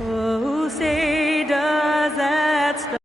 Oh, say does that stuff.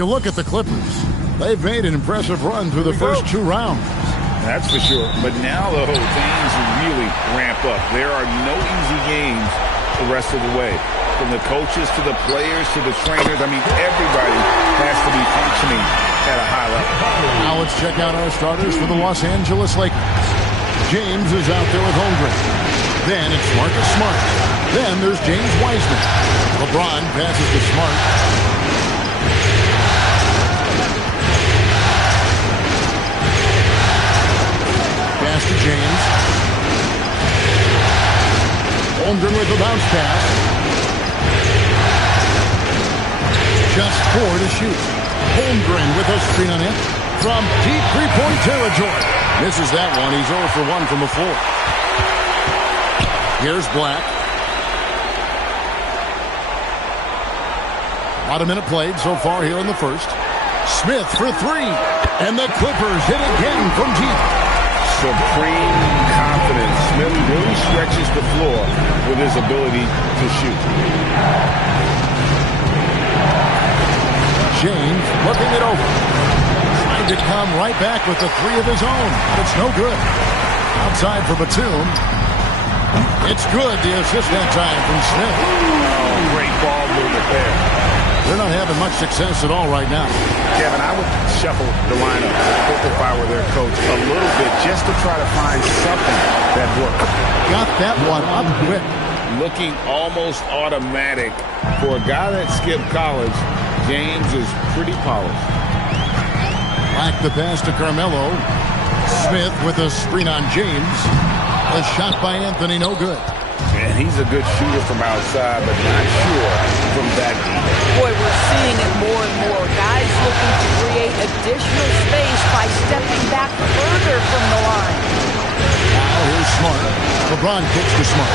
You look at the Clippers. They've made an impressive run through the first 2 rounds. That's for sure. But now, though, things really ramp up. There are no easy games the rest of the way. From the coaches to the players to the trainers, I mean, everybody has to be functioning at a high level. Now let's check out our starters for the Los Angeles Lakers. James is out there with Holmgren. Then it's Marcus Smart. Then there's James Wiseman. LeBron passes to Smart. Pass to James. Holmgren with the bounce pass. Just 4 to shoot. Holmgren with a screen on it from deep three-point territory. Misses that one. He's 0 for 1 from the floor. Here's Black. About a minute played so far here in the first. Smith for 3. And the Clippers hit again from deep. Supreme confidence. Smith really stretches the floor with his ability to shoot. James looking it over. Trying to come right back with the 3 of his own. But it's no good. Outside for Batum. It's good. The assist that time from Smith. Oh, great ball movement there. They're not having much success at all right now. Kevin, I would shuffle the lineup if I were their coach a little bit just to try to find something that worked. Got that one up quick. Looking almost automatic. For a guy that skipped college, James is pretty polished. Back the pass to Carmelo. Smith with a screen on James. A shot by Anthony, no good. And he's a good shooter from outside, but not sure from that deep. Boy, we're seeing it more and more. Guys looking to create additional space by stepping back further from the line. Now here's Smart. LeBron kicks to Smart.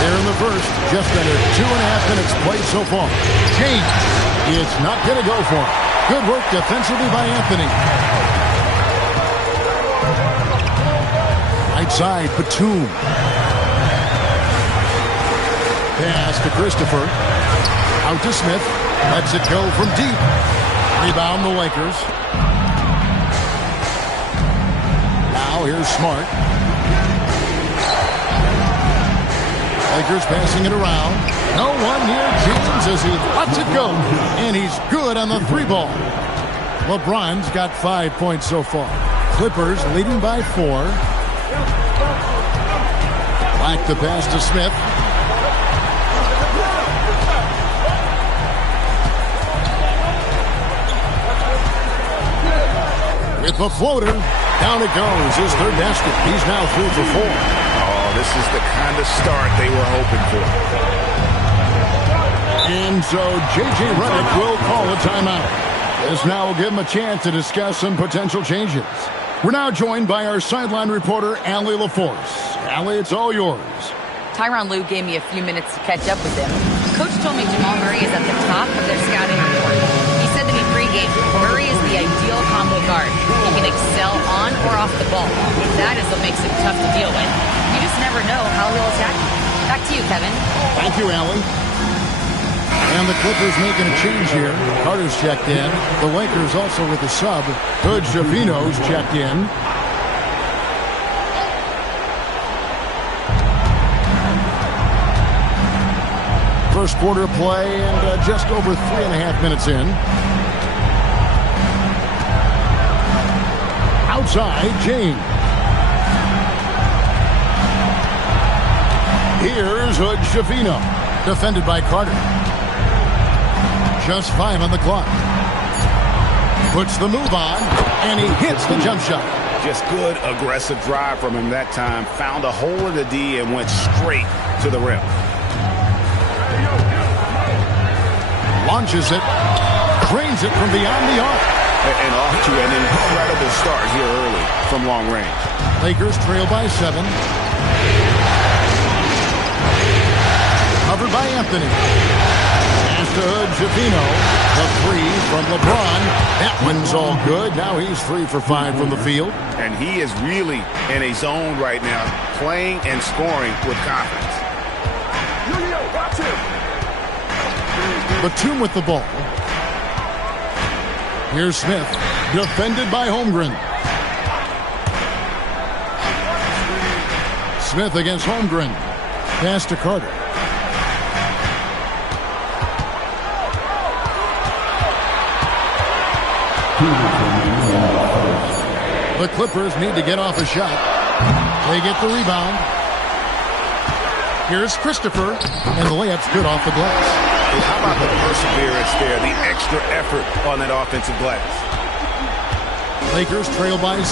There in the first, just under 2.5 minutes played so far. James is not going to go for it. Good work defensively by Anthony. Right side, Batum. Pass to Christopher. Out to Smith. Lets it go from deep. Rebound the Lakers. Now here's Smart. Lakers passing it around. No one near James as he lets it go. And he's good on the 3 ball. LeBron's got 5 points so far. Clippers leading by 4. Back the pass to Smith. With the floater, down it goes. His 3rd basket. He's now 3 for 4. Oh, this is the kind of start they were hoping for. And so J.J. Redick will call a timeout. This now will give him a chance to discuss some potential changes. We're now joined by our sideline reporter, Allie LaForce. Allie, it's all yours. Tyronn Lue gave me a few minutes to catch up with him. Coach told me Jamal Murray is at the top of their scouting report. He said to me pregame, Murray is the ideal combo guard. He can excel on or off the ball. That is what makes him tough to deal with. You just never know how he'll attack you. Back to you, Kevin. Thank you, Allie. And the Clippers making a change here. Carter's checked in. The Lakers also with a sub. Hood Javino's checked in. first quarter of play and just over 3.5 minutes in. Outside, James. Here's Hood-Schifino. Defended by Carter. Just 5 on the clock. Puts the move on, and he hits the jump shot. Just good, aggressive drive from him that time. Found a hole in the D and went straight to the rim. Launches it. Drains it from beyond the arc. And off to an incredible start here early from long range. Lakers trail by 7. Covered by Anthony. Pass to Hood-Schifino. The 3 from LeBron. That one's all good. Now he's 3 for 5 from the field. And he is really in a zone right now, playing and scoring with confidence. Watch him. Batum with the ball. Here's Smith, defended by Holmgren. Smith against Holmgren. Pass to Carter. The Clippers need to get off a shot. They get the rebound. Here's Christopher, and the layup's good off the glass. How about the perseverance there, the extra effort on that offensive glass? Lakers trail by 6.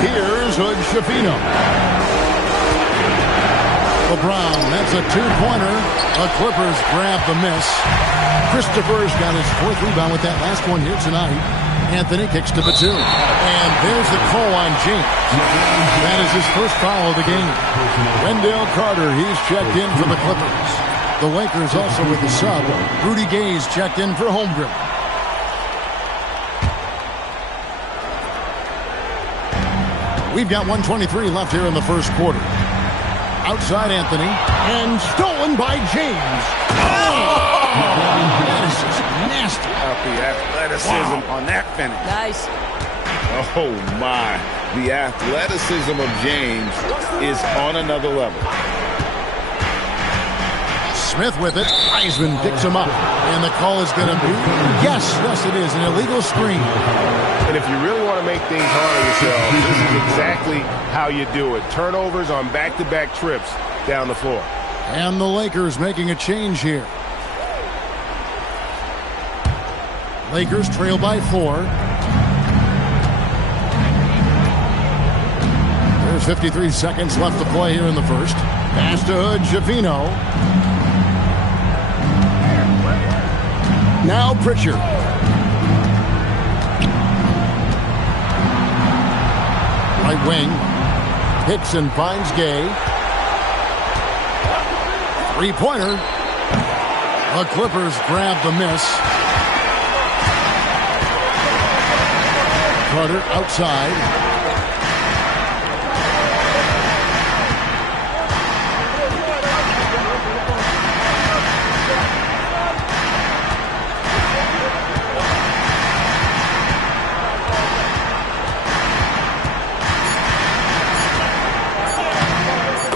Here's Hood-Schifino. LeBron, that's a 2-pointer. The Clippers grab the miss. Christopher's got his 4th rebound with that last one here tonight. Anthony kicks to Batum. And there's the call on James. That is his first foul of the game. Wendell Carter, he's checked in for the Clippers. The Lakers also with the sub. Rudy Gay's checked in for Holmgren. We've got 1:23 left here in the first quarter. Outside Anthony. And stolen by James. Oh! That is just nasty. The athleticism on that finish. Nice. Oh, my. The athleticism of James is on another level. Smith with it. Heisman picks him up. And the call is going to be, yes, it is, an illegal screen. And if you really want to make things hard on yourself, this is exactly how you do it. Turnovers on back-to-back trips down the floor. And the Lakers making a change here. Lakers trail by 4. There's 53 seconds left to play here in the first. Pass to Hood-Schifino. Now Pritchard. Right wing. Hickson finds Gay. 3-pointer. The Clippers grab the miss. Carter outside.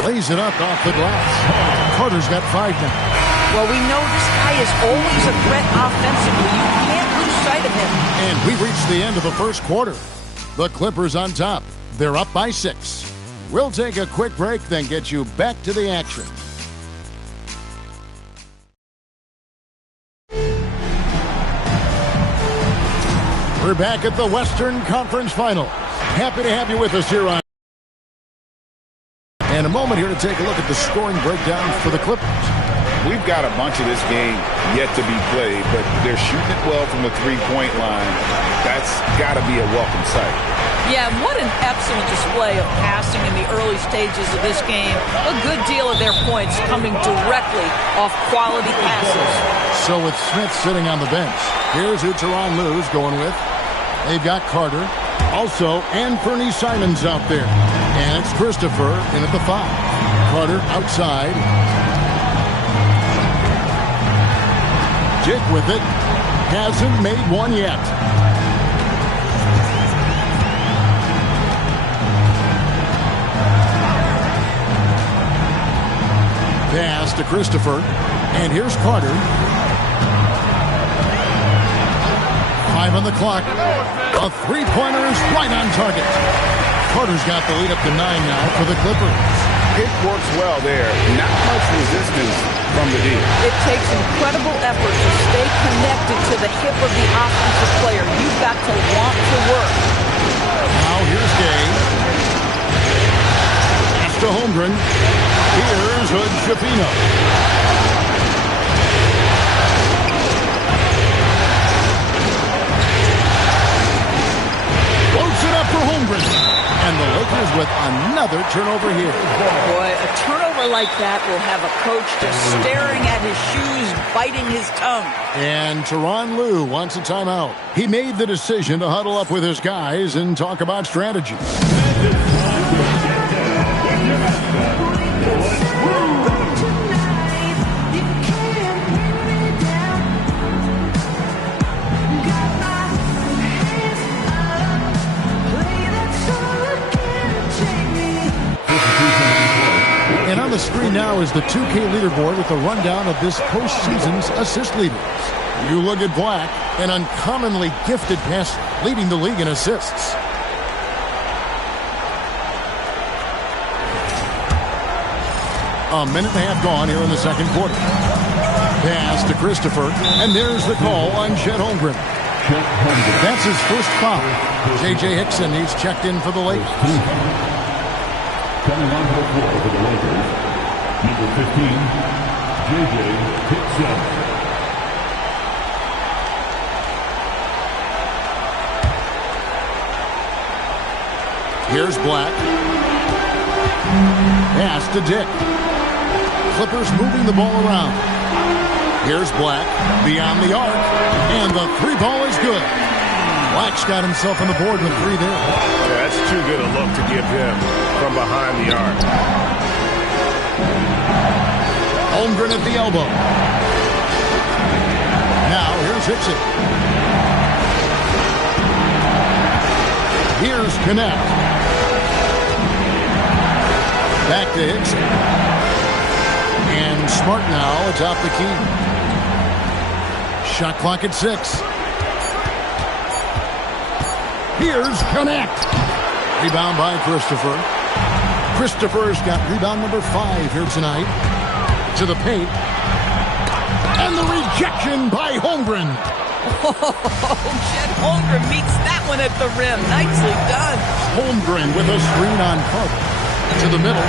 Lays it up off the glass. Carter's got 5 now. Well, we know this guy is always a threat offensively. You can't lose sight of him. And we've reached the end of the first quarter. The Clippers on top. They're up by 6. We'll take a quick break, then get you back to the action. We're back at the Western Conference Final. Happy to have you with us here on. And a moment here to take a look at the scoring breakdown for the Clippers. We've got a bunch of this game yet to be played, but they're shooting it well from the three-point line. That's got to be a welcome sight. Yeah, what an excellent display of passing in the early stages of this game. A good deal of their points coming directly off quality passes. So with Smith sitting on the bench, here's who Tyronn Lue's going with. They've got Carter. Also, Anthony Simons out there. And it's Christopher in at the 5. Carter outside. Dick with it. Hasn't made one yet. Pass to Christopher. And here's Carter. 5 on the clock. A three-pointer is right on target. Carter's got the lead up to 9 now for the Clippers. It works well there. Not much resistance from the D. It takes incredible effort to stay connected to the hip of the offensive player. You've got to want to work. Now here's Gay. Pass to Holmgren. Here's Hood-Schifino. Floats it up for Holmgren. And the Lakers with another turnover here. Boy, a turnover like that will have a coach just staring at his shoes, biting his tongue. And Tyronn Lue wants a timeout. He made the decision to huddle up with his guys and talk about strategy. And on the screen now is the 2K leaderboard with a rundown of this postseason's assist leaders. You look at Black, an uncommonly gifted passer, leading the league in assists. A minute and a half gone here in the second quarter. Pass to Christopher, and there's the call on Chet Holmgren. That's his first foul. J.J. Hickson needs checked in for the Lakers. Coming on the floor for the Lakers, number 15, J.J. Hickson. Here's Black. Pass to Dick. Clippers moving the ball around. Here's Black beyond the arc, and the three ball is good. Black's got himself on the board with 3 there. Yeah, that's too good a look to give him from behind the arc. Holmgren at the elbow. Now here's Hickson. Here's Connect. Back to Hickson. And Smart now atop the key. Shot clock at 6. Here's Connect. Rebound by Christopher. Christopher's got rebound number 5 here tonight. To the paint. And the rejection by Holmgren. Oh, Chet Holmgren meets that one at the rim. Nicely done. Holmgren with a screen on Carter. To the middle.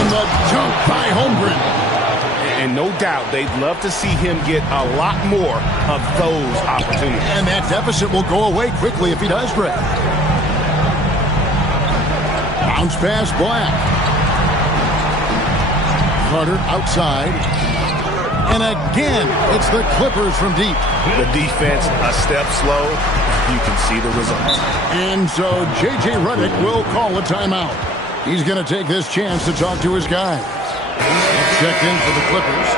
And the dunk by Holmgren. And no doubt they'd love to see him get a lot more of those opportunities. And that deficit will go away quickly if he does, Greg. Bounce pass, Black. Carter outside. And again, it's the Clippers from deep. The defense a step slow. You can see the results. And so J.J. Redick will call a timeout. He's going to take this chance to talk to his guys. Checked in for the Clippers.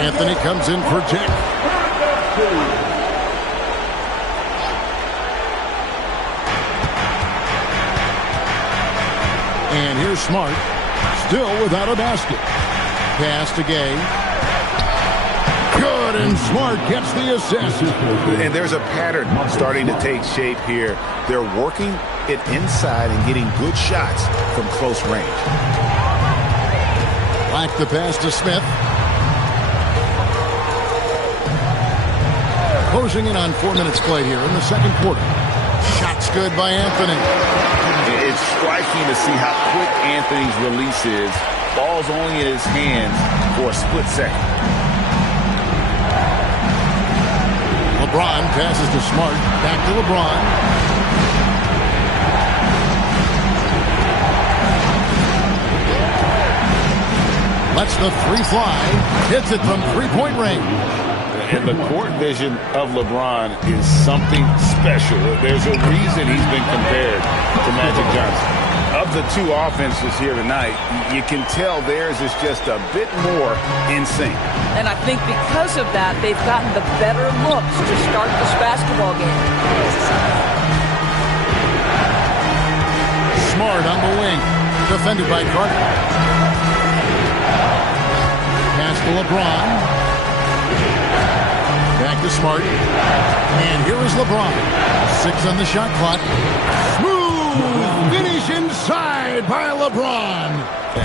Anthony comes in for Dick. And here's Smart. Still without a basket. Pass to Gay. Good, and Smart gets the assist. And there's a pattern starting to take shape here. They're working it inside and getting good shots from close range. Black the pass to Smith. Closing in on 4 minutes played here in the second quarter. Shots good by Anthony. It's striking to see how quick Anthony's release is. Ball's only in his hands for a split second. LeBron passes to Smart. Back to LeBron. Lets the 3 fly. Hits it from 3-point range. And the court vision of LeBron is something special. There's a reason he's been compared to Magic Johnson. Of the 2 offenses here tonight, you can tell theirs is just a bit more in sync. And I think because of that, they've gotten the better looks to start this basketball game. Smart on the wing. Defended by Carter. LeBron. Back to Smart. And here is LeBron. 6 on the shot clock. Smooth finish inside by LeBron.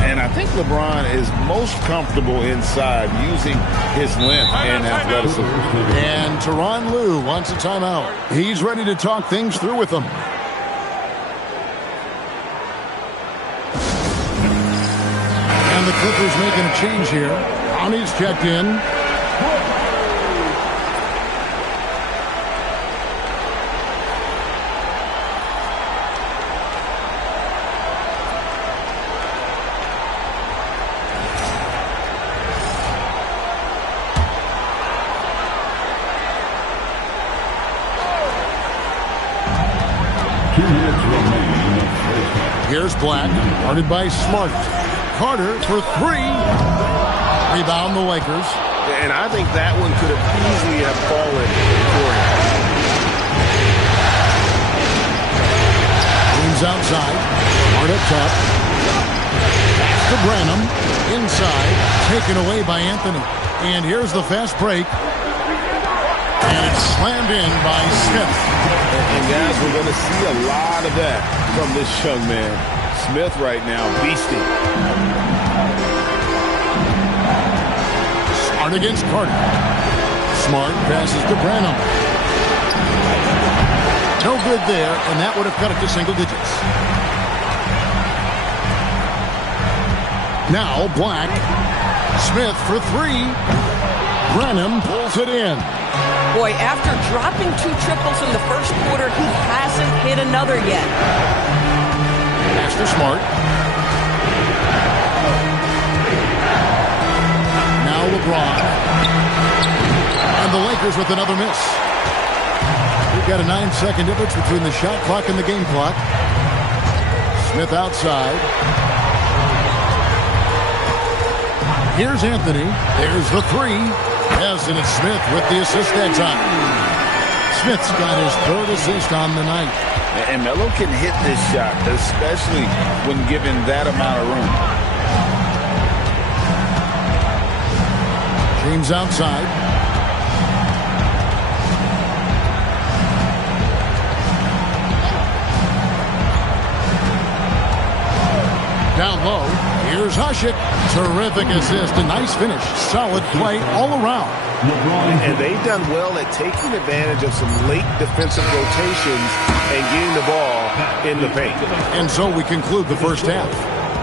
And I think LeBron is most comfortable inside using his length and athleticism. And Tyronn Lue wants a timeout. He's ready to talk things through with them. And the Clippers making a change here. Ani's checked in. Here's Black, guarded by Smart. Carter for 3. Rebound the Lakers. And I think that one could have easily have fallen for him. James outside. Smart up top. Pass to Branham. Inside. Taken away by Anthony. And here's the fast break. And it's slammed in by Smith. And guys, we're going to see a lot of that from this young man. Smith right now, beasting. Smart against Carter. Smart passes to Branham. No good there, and that would have cut it to single digits. Now Black. Smith for 3. Branham pulls it in. Boy, after dropping 2 triples in the first quarter, he hasn't hit another yet. Pass to Smart. Now LeBron. And the Lakers with another miss. We've got a 9-second difference between the shot clock and the game clock. Smith outside. Here's Anthony. There's the 3. Yes, and it's Smith with the assist that time. Smith's got his 3rd assist on the night. And Melo can hit this shot, especially when given that amount of room. James outside. Down low. Here's Hushik. Terrific assist. A nice finish. Solid play all around. And they've done well at taking advantage of some late defensive rotations and getting the ball in the paint. And so we conclude the first half.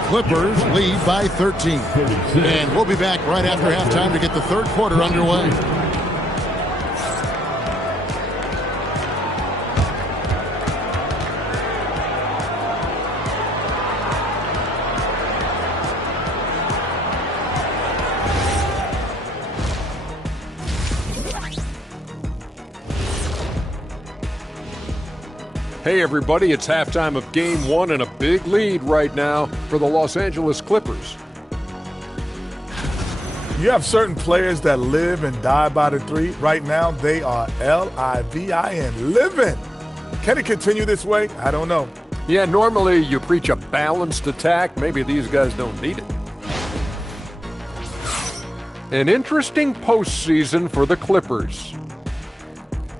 Clippers lead by 13. And we'll be back right after halftime to get the third quarter underway. Hey everybody, it's halftime of Game 1 and a big lead right now for the Los Angeles Clippers. You have certain players that live and die by the 3. Right now, they are L-I-V-I-N, living. Can it continue this way? I don't know. Yeah, normally you preach a balanced attack. Maybe these guys don't need it. An interesting postseason for the Clippers.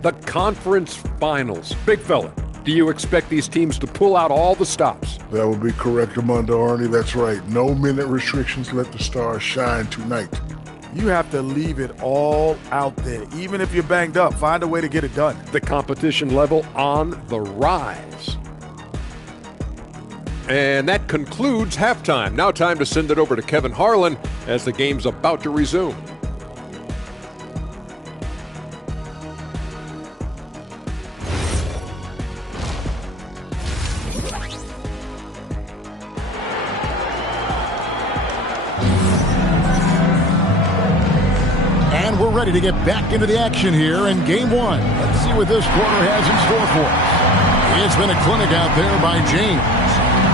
The conference finals. Big fella. Do you expect these teams to pull out all the stops? That would be correct, Armando Arnie. That's right. No minute restrictions. Let the stars shine tonight. You have to leave it all out there. Even if you're banged up, find a way to get it done. The competition level on the rise. And that concludes halftime. Now time to send it over to Kevin Harlan as the game's about to resume. And we're ready to get back into the action here in Game 1. Let's see what this quarter has in store for us. It's been a clinic out there by James.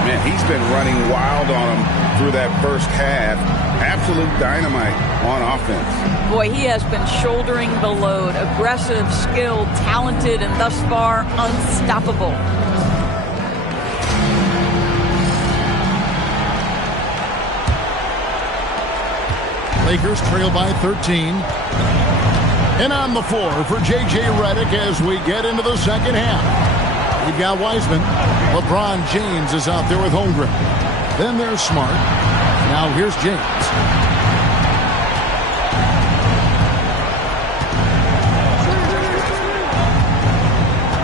Man, he's been running wild on him through that first half. Absolute dynamite on offense. Boy, he has been shouldering the load. Aggressive, skilled, talented, and thus far, unstoppable. Lakers trail by 13. And on the floor for J.J. Redick as we get into the second half. We've got Wiseman. LeBron James is out there with Holmgren. Then there's Smart. Now here's James.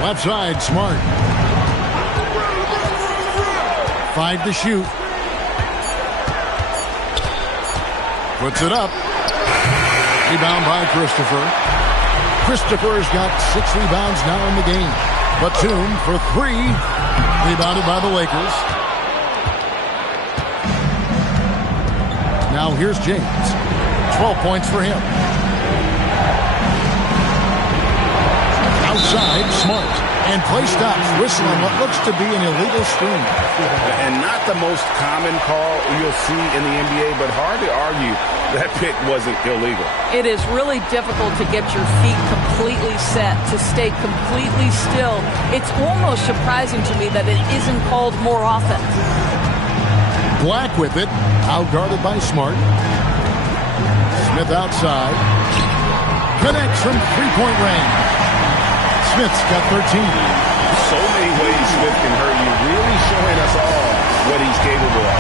Left side, Smart. 5 to shoot. Puts it up. Rebound by Christopher. Christopher's got 6 rebounds now in the game. Batum for 3. Rebounded by the Lakers. Now here's James. 12 points for him. Outside, Smart. And play stops. Whistle on what looks to be an illegal screen. And not the most common call you'll see in the NBA, but hard to argue that pick wasn't illegal. It is really difficult to get your feet completely set, to stay completely still. It's almost surprising to me that it isn't called more often. Black with it, outguarded by Smart. Smith outside. Connects from three-point range. Smith's got 13. So many ways Smith can hurt you, really showing us all what he's capable of.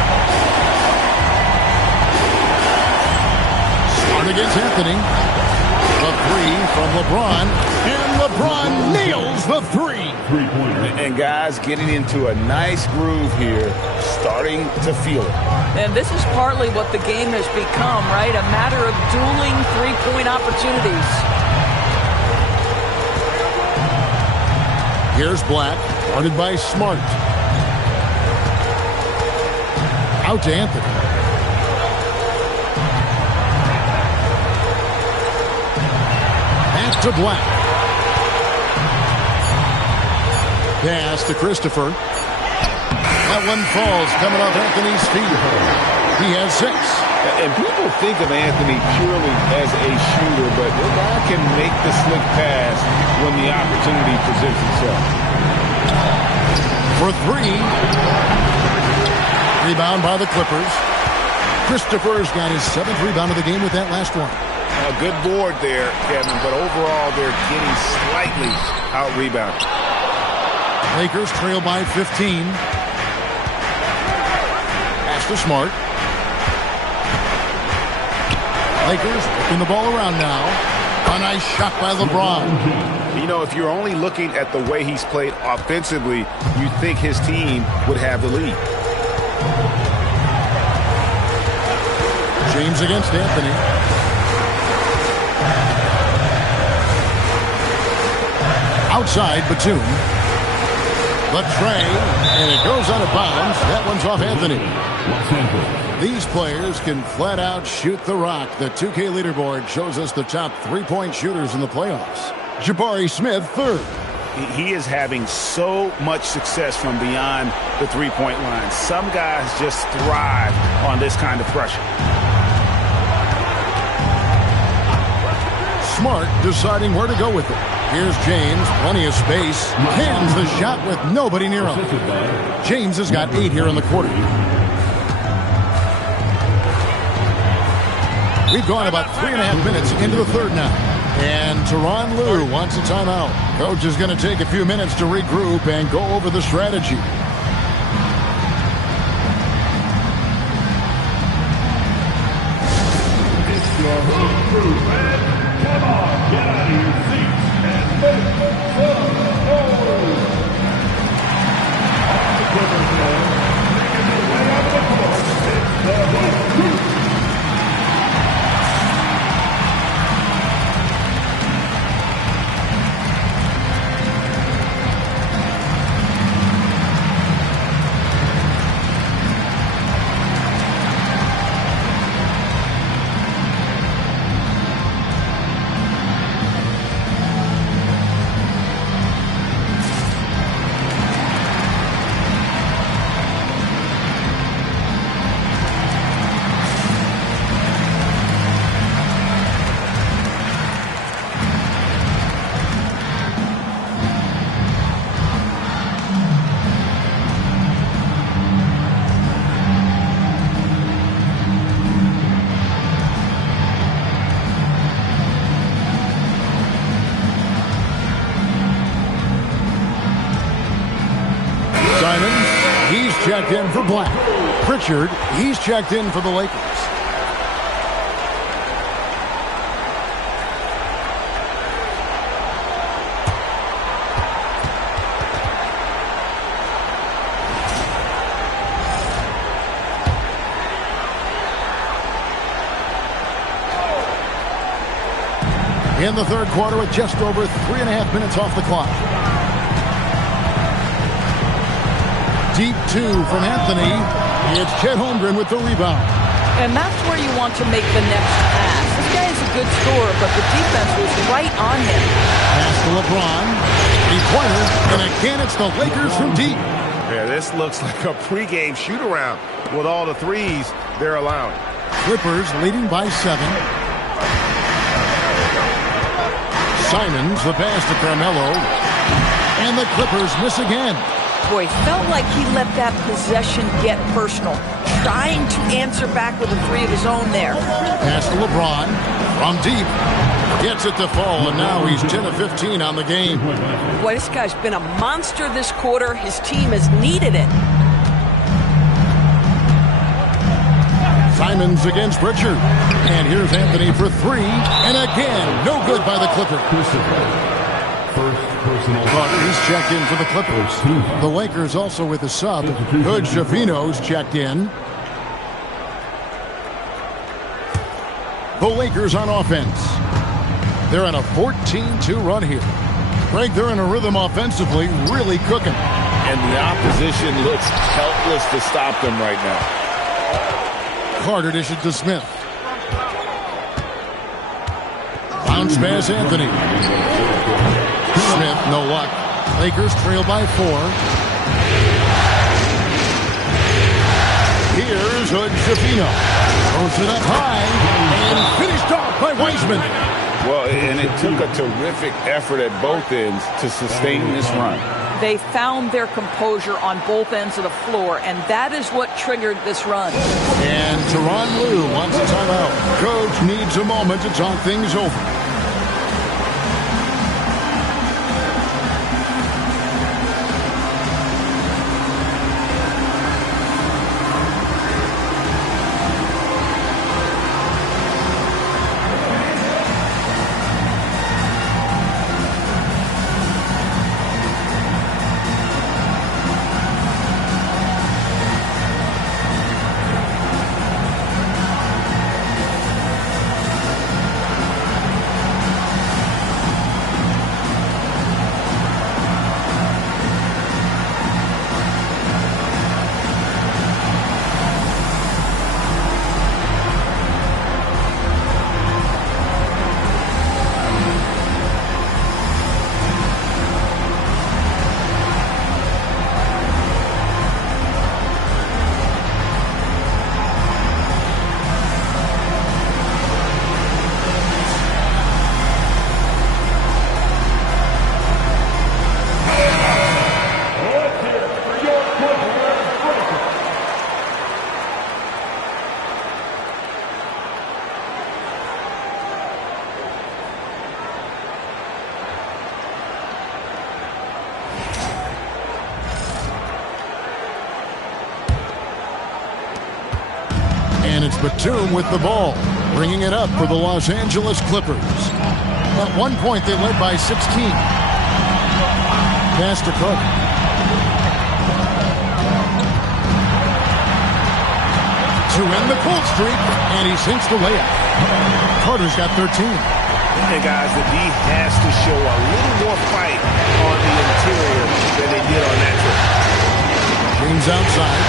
Smart against Anthony. The 3 from LeBron. And LeBron nails the 3. And guys getting into a nice groove here, starting to feel it. And this is partly what the game has become, right? A matter of dueling three-point opportunities. Here's Black, guarded by Smart. Out to Anthony. Back to Black. Pass to Christopher. That one falls coming off Anthony's feet. He has 6. And people think of Anthony purely as a shooter, but the guy can make the slick pass when the opportunity presents itself. For 3. Rebound by the Clippers. Christopher's got his 7th rebound of the game with that last one. A good board there, Kevin, but overall they're getting slightly out-rebounded. Lakers trail by 15. Pass to Smart. Lakers working the ball around now. A nice shot by LeBron. You know, if you're only looking at the way he's played offensively, you'd think his team would have the lead. James against Anthony. Outside, Batum. The tray, and it goes out of bounds. That one's off Anthony. These players can flat out shoot the rock. The 2K leaderboard shows us the top 3-point shooters in the playoffs. Jabari Smith, 3rd. He is having so much success from beyond the three-point line. Some guys just thrive on this kind of pressure. Smart deciding where to go with it. Here's James, plenty of space. Cans the shot with nobody near him. James has got 8 here in the quarter. We've gone about 3.5 minutes into the third now. And Tyronn Lue wants a timeout. Coach is going to take a few minutes to regroup and go over the strategy. It's your home crew, man. Come on, get out of your seats and make some noise. All the Clippers now, making their way out of the court. It's the home crew. checked in for Black. Pritchard, he's checked in for the Lakers. In the third quarter with just over 3.5 minutes off the clock. Deep two from Anthony. It's Chet Holmgren with the rebound. And that's where you want to make the next pass. This guy is a good scorer, but the defense was right on him. Pass to LeBron. Three-pointer. And again, it's the Lakers from deep. Yeah, this looks like a pregame shoot-around with all the threes they're allowing. Clippers leading by 7. Simons, the pass to Carmelo. And the Clippers miss again. Boy, felt like he let that possession get personal. Trying to answer back with a three of his own there. Pass to LeBron from deep. Gets it to fall, and now he's 10 of 15 on the game. Boy, this guy's been a monster this quarter. His team has needed it. Simons against Pritchard. And here's Anthony for 3. And again, no good by the Clippers. He's checked in for the Clippers. The Lakers also with a sub. Hood Schifino's checked in. The Lakers on offense. They're on a 14-2 run here. Greg, they're in a rhythm offensively, really cooking. And the opposition looks helpless to stop them right now. Carter dishes to Smith. Bounce pass Anthony. Smith, no luck. Lakers trail by 4. Here's Hood Schifino. Throws it up high and finished off by Wiseman. Well, and it took a terrific effort at both ends to sustain this run. They found their composure on both ends of the floor, and that is what triggered this run. And Tyronn Lue wants a timeout. Coach needs a moment to talk things over. It's Batum with the ball, bringing it up for the Los Angeles Clippers. At one point, they led by 16. Pass to Cook. To end the cold streak, and he sinks the layup. Carter's got 13. And guys, the D has to show a little more fight on the interior than they did on that trip. James outside.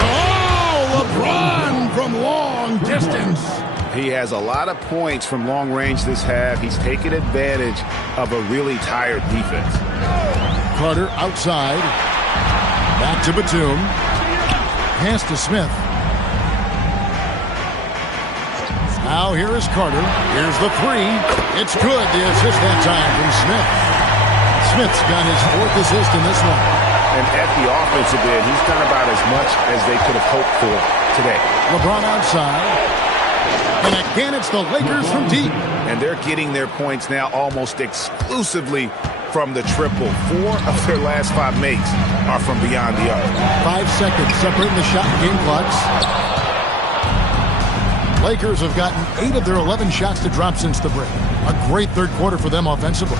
Oh, LeBron from long distance. He has a lot of points from long range this half. He's taken advantage of a really tired defense. Carter outside. Back to Batum. Pass to Smith. Now here is Carter. Here's the three. It's good. The assist that time from Smith. Smith's got his 4th assist in this one. And at the offensive end, he's done about as much as they could have hoped for today. LeBron outside. And again, it's the Lakers from deep. And they're getting their points now almost exclusively from the triple. 4 of their last 5 makes are from beyond the arc. 5 seconds separating the shot and game clocks. Lakers have gotten 8 of their 11 shots to drop since the break. A great third quarter for them offensively.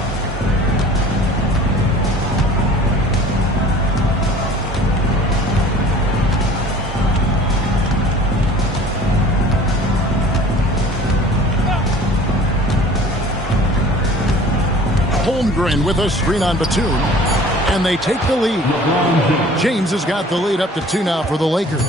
Holmgren with a screen on Batum, and they take the lead. James has got the lead up to 2 now for the Lakers.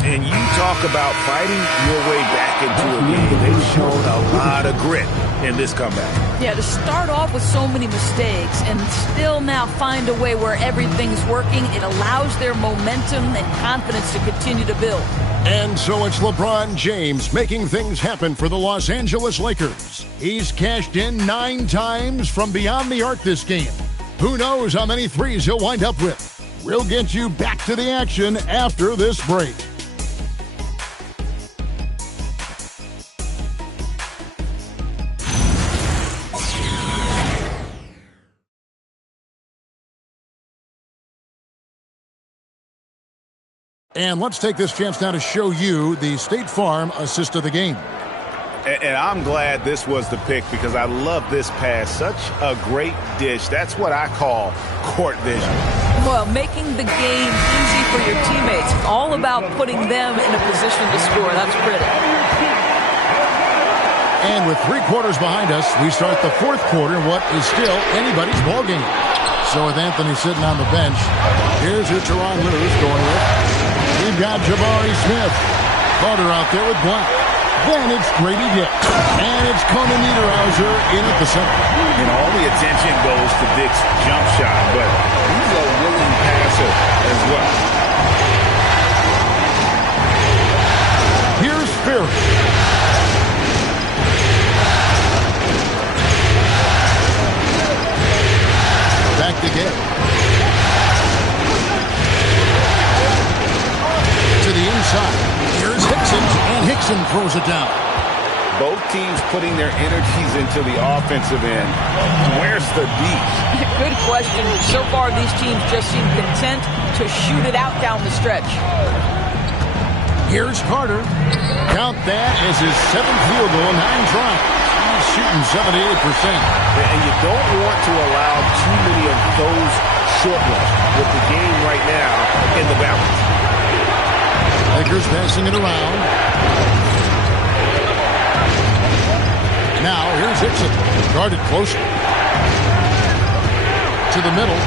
And you talk about fighting your way back into a game. They've shown a lot of grit in this comeback. Yeah, to start off with so many mistakes and still now find a way where everything's working, it allows their momentum and confidence to continue to build. And so it's LeBron James making things happen for the Los Angeles Lakers. He's cashed in 9 times from beyond the arc this game. Who knows how many threes he'll wind up with? We'll get you back to the action after this break. And let's take this chance now to show you the State Farm assist of the game. And I'm glad this was the pick because I love this pass. Such a great dish. That's what I call court vision. Well, making the game easy for your teammates. All about putting them in a position to score. That's pretty. And with 3 quarters behind us, we start the 4th quarter in what is still anybody's ball game. So with Anthony sitting on the bench, here's who Teron Lue's going with. We've got Jabari Smith. Carter out there with Black. Then it's Grady Dick. And it's Conan Niederhauser in at the center. And all the attention goes to Dick's jump shot, but he's a willing passer as well. Here's Ferry. Back to Gay. To the inside. Here's Hickson, and Hickson throws it down. Both teams putting their energies into the offensive end. Where's the D? Good question. So far, these teams just seem content to shoot it out down the stretch. Here's Carter. Count that as his 7th field goal, 9 tries. He's shooting 78%. And you don't want to allow too many of those short ones with the game right now in the balance. Lakers passing it around. Now, here's Hickson. Guarded closer. To the middle.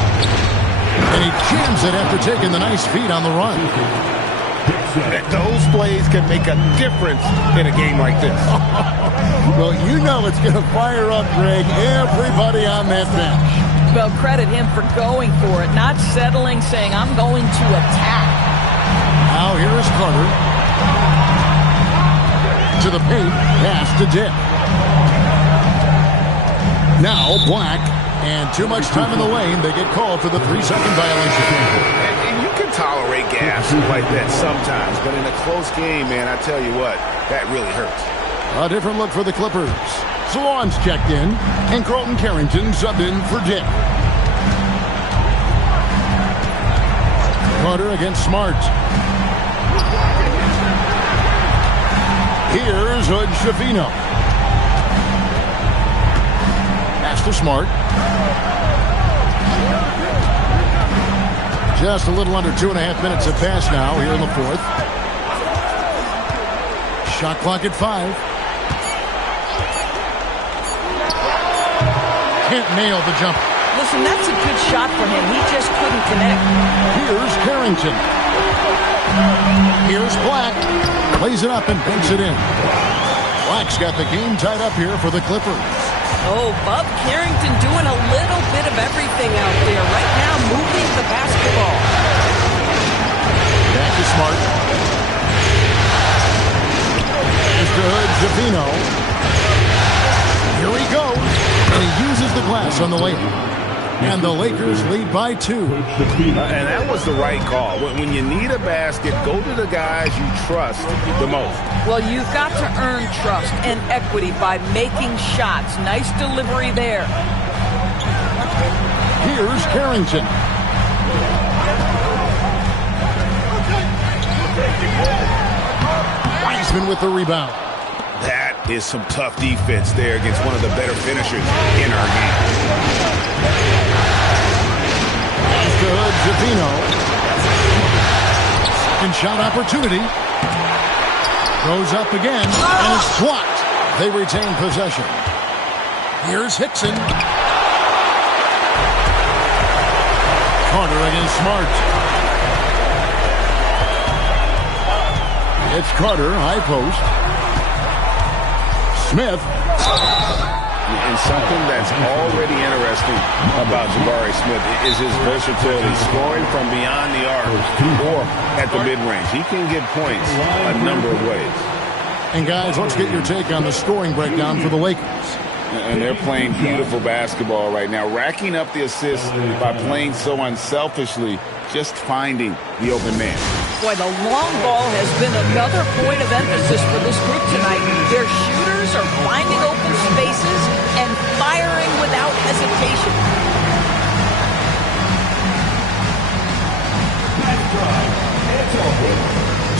And he jams it after taking the nice feed on the run. Those plays can make a difference in a game like this. Well, you know it's going to fire up, Greg, everybody on that bench. Well, credit him for going for it, not settling, saying, I'm going to attack. Now here is Carter. To the paint, pass to Dick. Now Black, and too much time in the lane. They get called for the 3-second violation. And you can tolerate gaps like that sometimes, but in a close game, man, I tell you what, that really hurts. A different look for the Clippers. Salon's checked in, and Carlton Carrington subbed in for Dick. Carter against Smart. Here's Hood Schifino. Pass to Smart. Just a little under 2.5 minutes have passed now here in the 4th. Shot clock at 5. Can't nail the jumper. Listen, that's a good shot for him. He just couldn't connect. Here's Carrington. Here's Black. Plays it up and banks it in. Black's got the game tied up here for the Clippers. Oh, Bub Carrington doing a little bit of everything out there. Right now, moving the basketball. Back to Smart. Mr. Hood, Javino. Here he goes. And he uses the glass on the layup. And the Lakers lead by 2. And that was the right call. When you need a basket, go to the guys you trust the most. Well, you've got to earn trust and equity by making shots. Nice delivery there. Here's Carrington. Wiseman with the rebound. That is some tough defense there against one of the better finishers in our game. To Javino. Second shot opportunity. Goes up again, and it's blocked. They retain possession. Here's Hickson. Carter against Smart. It's Carter, high post. Smith. And something that's already interesting about Jabari Smith is his versatility, scoring from beyond the arc or at the mid-range. He can get points a number of ways. And guys, let's get your take on the scoring breakdown for the Lakers. And they're playing beautiful basketball right now, racking up the assists by playing so unselfishly, just finding the open man. Boy, the long ball has been another point of emphasis for this group tonight. Their shooters are finding open spaces and firing without hesitation.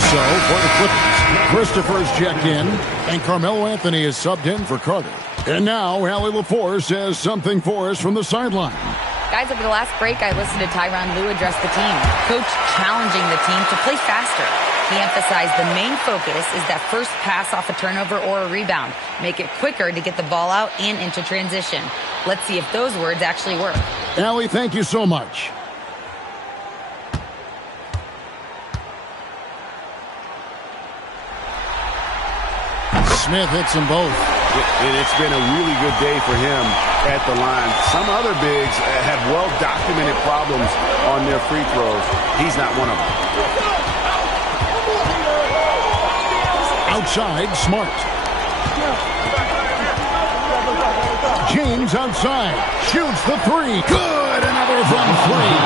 So, for the Clippers, Christopher's checked in, and Carmelo Anthony is subbed in for Carter. And now, Allie LaForce says something for us from the sideline. Guys, over the last break, I listened to Tyronn Lue address the team. Coach challenging the team to play faster. He emphasized the main focus is that first pass off a turnover or a rebound. Make it quicker to get the ball out and into transition. Let's see if those words actually work. Allie, thank you so much. Smith hits them both. It's been a really good day for him at the line. Some other bigs have well-documented problems on their free throws. He's not one of them. Outside, Smart. James outside. Shoots the three. Good! Another from three.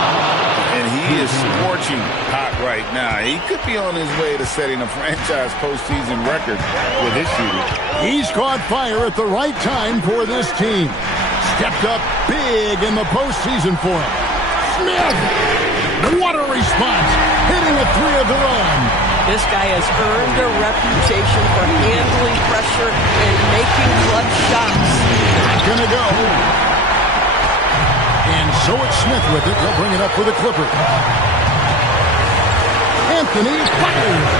And he is scorching hot right now. He could be on his way to setting a franchise postseason record with his shooting. He's caught fire at the right time for this team. Stepped up big in the postseason for him. Smith! What a response! Hitting a three of their own. This guy has earned a reputation for handling pressure and making clutch shots. Not gonna go. And so it's Smith with it. They'll bring it up for the Clippers. Anthony fires.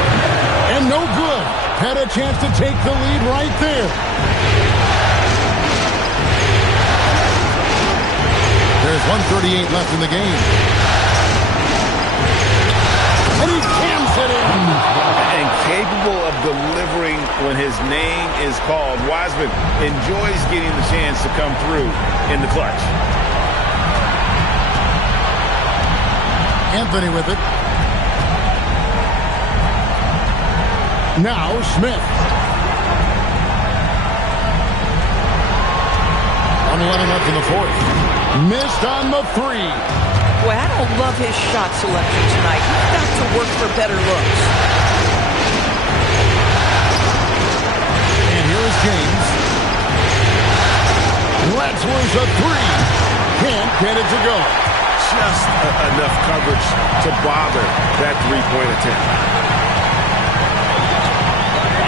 And no good. Had a chance to take the lead right there. There's 1:38 left in the game. And he jams it in. And capable of delivering when his name is called. Wiseman enjoys getting the chance to come through in the clutch. Anthony with it. Now Smith. 1:11 left in the fourth. Missed on the three. Boy, I don't love his shot selection tonight. He's got to work for better looks. And here is James. Lets loose a three. Can't get it to go. Just enough coverage to bother that three-point attempt.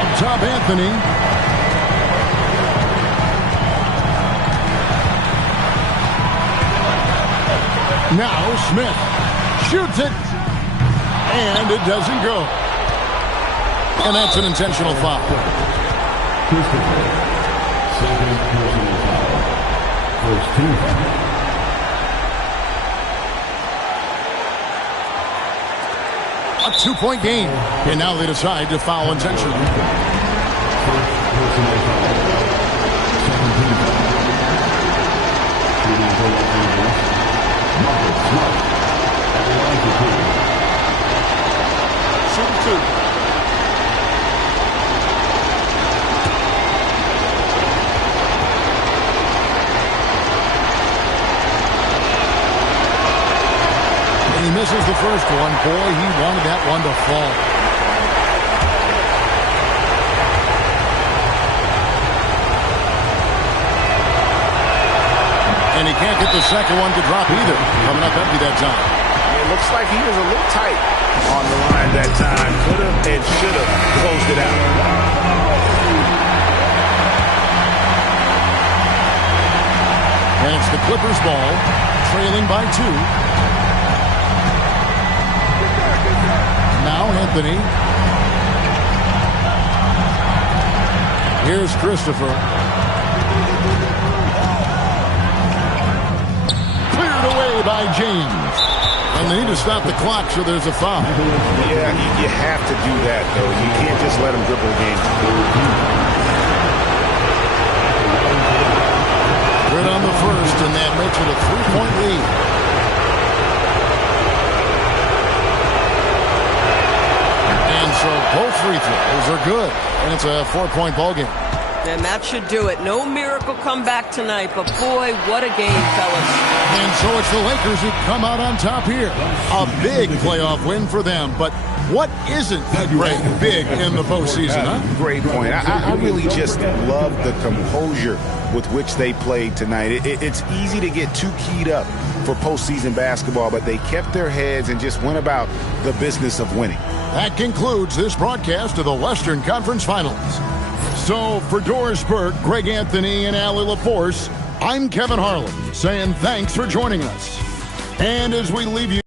Up top, Anthony. Now Smith shoots it. And it doesn't go. And that's an intentional foul. Second personal foul. First team foul. A 2-point game. And now they decide to foul intentionally. First personal foul. Second team foul. Shooting for Los Angeles. Marcus Smart. At the line for two. Shoot two. And he misses the first one. Boy, he wanted that one to fall. And he can't get the second one to drop either. Coming up empty that time. It looks like he was a little tight on the line that time. Could have and should have closed it out. And it's the Clippers ball, trailing by 2. Now Anthony. Here's Christopher. Cleared away by James. And they need to stop the clock, so there's a foul. Yeah, you have to do that, though. You can't just let him dribble the game. Good on the first, and that makes it a 3-point lead. And so both free throws are good, and it's a 4-point ball game. And that should do it. No miracle comeback tonight, but boy, what a game, fellas. And so it's the Lakers who come out on top here. A big playoff win for them, but what isn't big in the postseason, huh? Great point. I really just love the composure with which they played tonight. It's easy to get too keyed up for postseason basketball, but they kept their heads and just went about the business of winning. That concludes this broadcast of the Western Conference Finals. So for Doris Burke, Greg Anthony, and Allie LaForce, I'm Kevin Harlan saying thanks for joining us. And as we leave you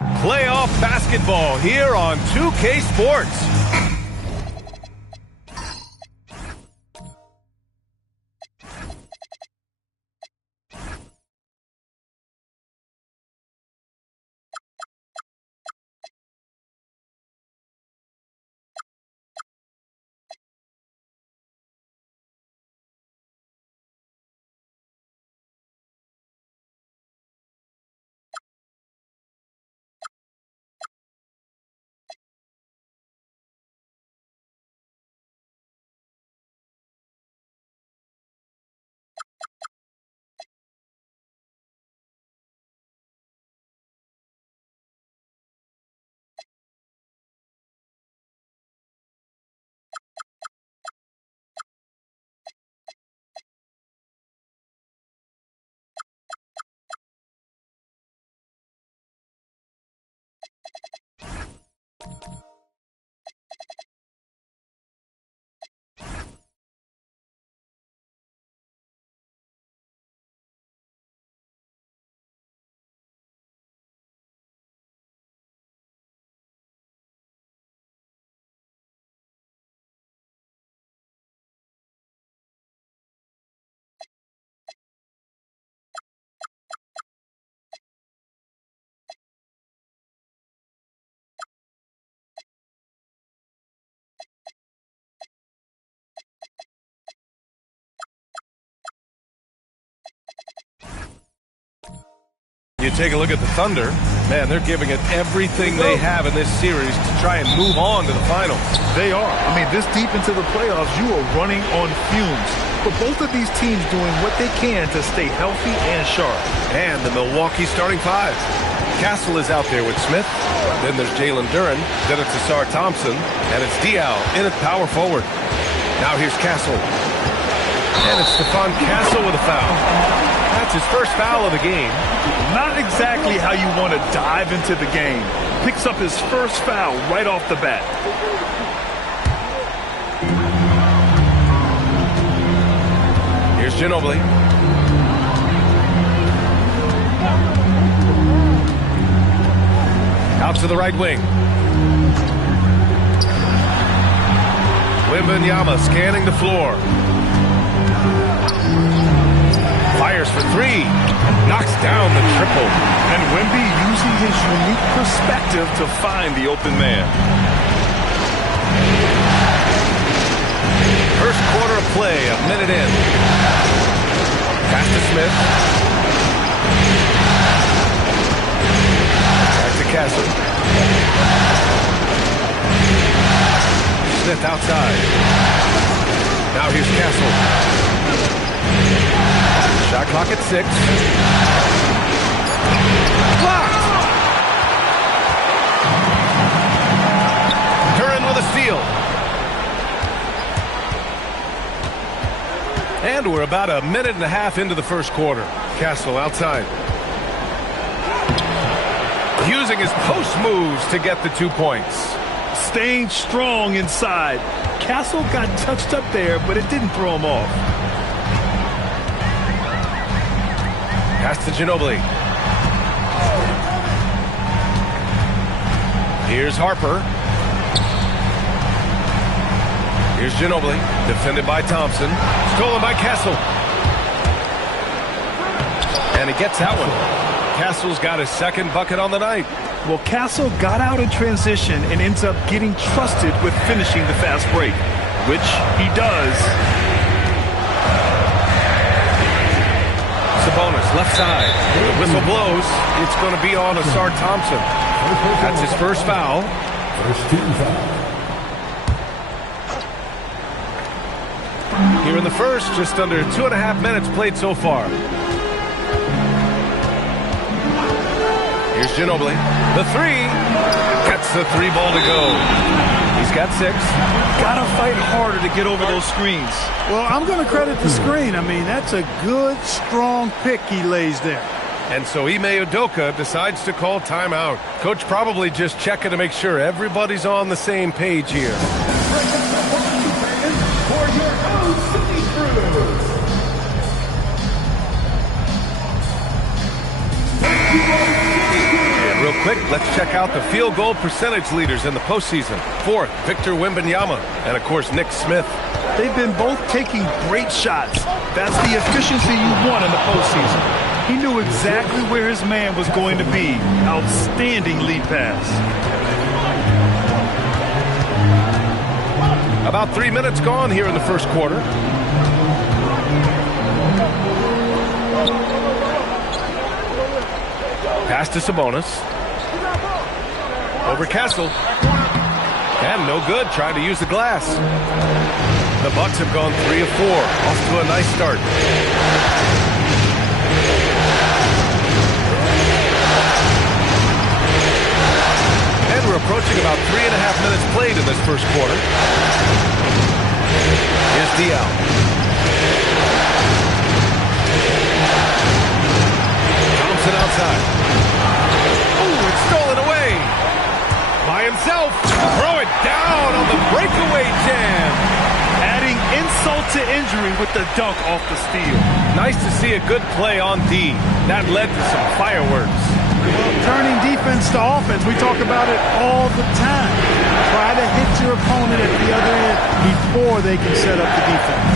Playoff basketball here on 2K Sports. You take a look at the Thunder, man, they're giving it everything they have in this series to try and move on to the finals. They are. I mean, this deep into the playoffs, you are running on fumes. But both of these teams doing what they can to stay healthy and sharp. And the Milwaukee starting five. Castle is out there with Smith. Then there's Jalen Duren. Then it's Asar Thompson. And it's Diaw in at power forward. Now here's Castle. And it's Stephon Castle with a foul. That's his first foul of the game. Not exactly how you want to dive into the game. Picks up his first foul right off the bat. Here's Ginobili. Out to the right wing. Wembanyama scanning the floor. Fires for three. Knocks down the triple. And Wemby using his unique perspective to find the open man. First quarter of play, a minute in. Pass to Smith. Back to Castle. Smith outside. Now here's Castle. Shot clock at 6. Blocked! Duren with a steal. And we're about a minute and a half into the first quarter. Castle outside. Using his post moves to get the 2 points. Staying strong inside. Castle got touched up there, but it didn't throw him off. Pass to Ginobili. Here's Harper. Here's Ginobili. Defended by Thompson. Stolen by Castle. And he gets that one. Castle's got his second bucket on the night. Well, Castle got out in transition and ends up getting trusted with finishing the fast break, which he does. Sabonis, left side. The whistle blows. It's going to be on Asar Thompson. That's his first foul. First team foul. Here in the first, just under 2.5 minutes played so far. Here's Ginobili. The three. Gets the 3 ball to go. He's got 6. Gotta fight harder to get over those screens. Well, I'm going to credit the screen. I mean, that's a good, strong pick he lays there. And so Ime Udoka decides to call timeout. Coach probably just checking to make sure everybody's on the same page here. quick, let's check out the field goal percentage leaders in the postseason. 4th, Victor Wembanyama, and of course, Nick Smith. They've been both taking great shots. That's the efficiency you want in the postseason. He knew exactly where his man was going to be. Outstanding lead pass. About 3 minutes gone here in the first quarter. Pass to Sabonis. Over Castle. And no good, trying to use the glass. The Bucks have gone 3 of 4. Off to a nice start. And we're approaching about 3.5 minutes played in this first quarter. Here's Diaw. Thompson outside. Oh, it's stolen away. By himself. Throw it down on the breakaway jam. Adding insult to injury with the dunk off the steal. Nice to see a good play on D. That led to some fireworks. Well, turning defense to offense, we talk about it all the time. Try to hit your opponent at the other end before they can set up the defense.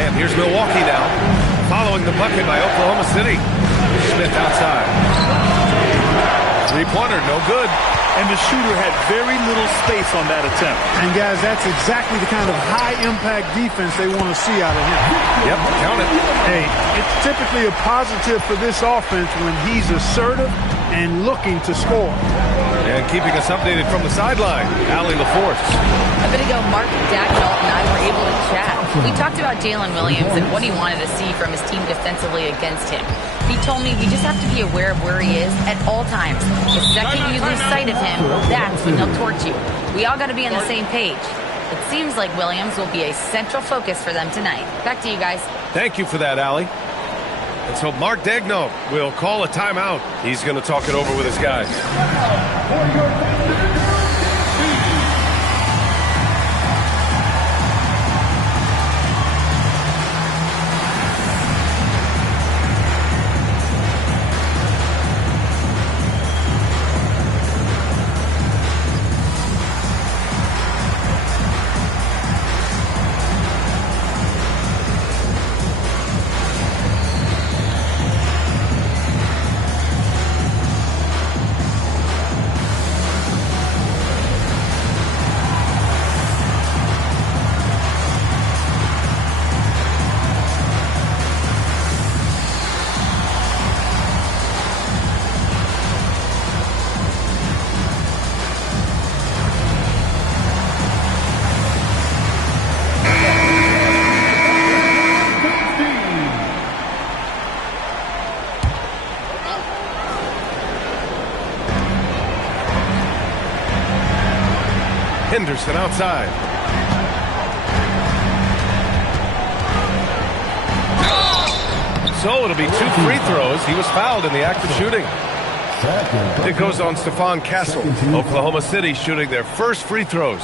And here's Milwaukee now, following the bucket by Oklahoma City. Smith outside. Three-pointer, no good. And the shooter had very little space on that attempt. And guys, that's exactly the kind of high-impact defense they want to see out of him. Yep, count it. Hey, it's typically a positive for this offense when he's assertive and looking to score. And keeping us updated from the sideline, Allie LaForce. A bit ago, Mark Dagnall and I were able to chat. We talked about Jalen Williams and what he wanted to see from his team defensively against him. He told me we just have to be aware of where he is at all times. The second you lose sight of him, that's when he'll torch you. We all got to be on the same page. It seems like Williams will be a central focus for them tonight. Back to you guys. Thank you for that, Allie. And so Mark Daigneault will call a timeout. He's going to talk it over with his guys. Henderson outside. So it'll be 2 free throws. He was fouled in the act of shooting. It goes on Stephon Castle. Oklahoma City shooting their first free throws.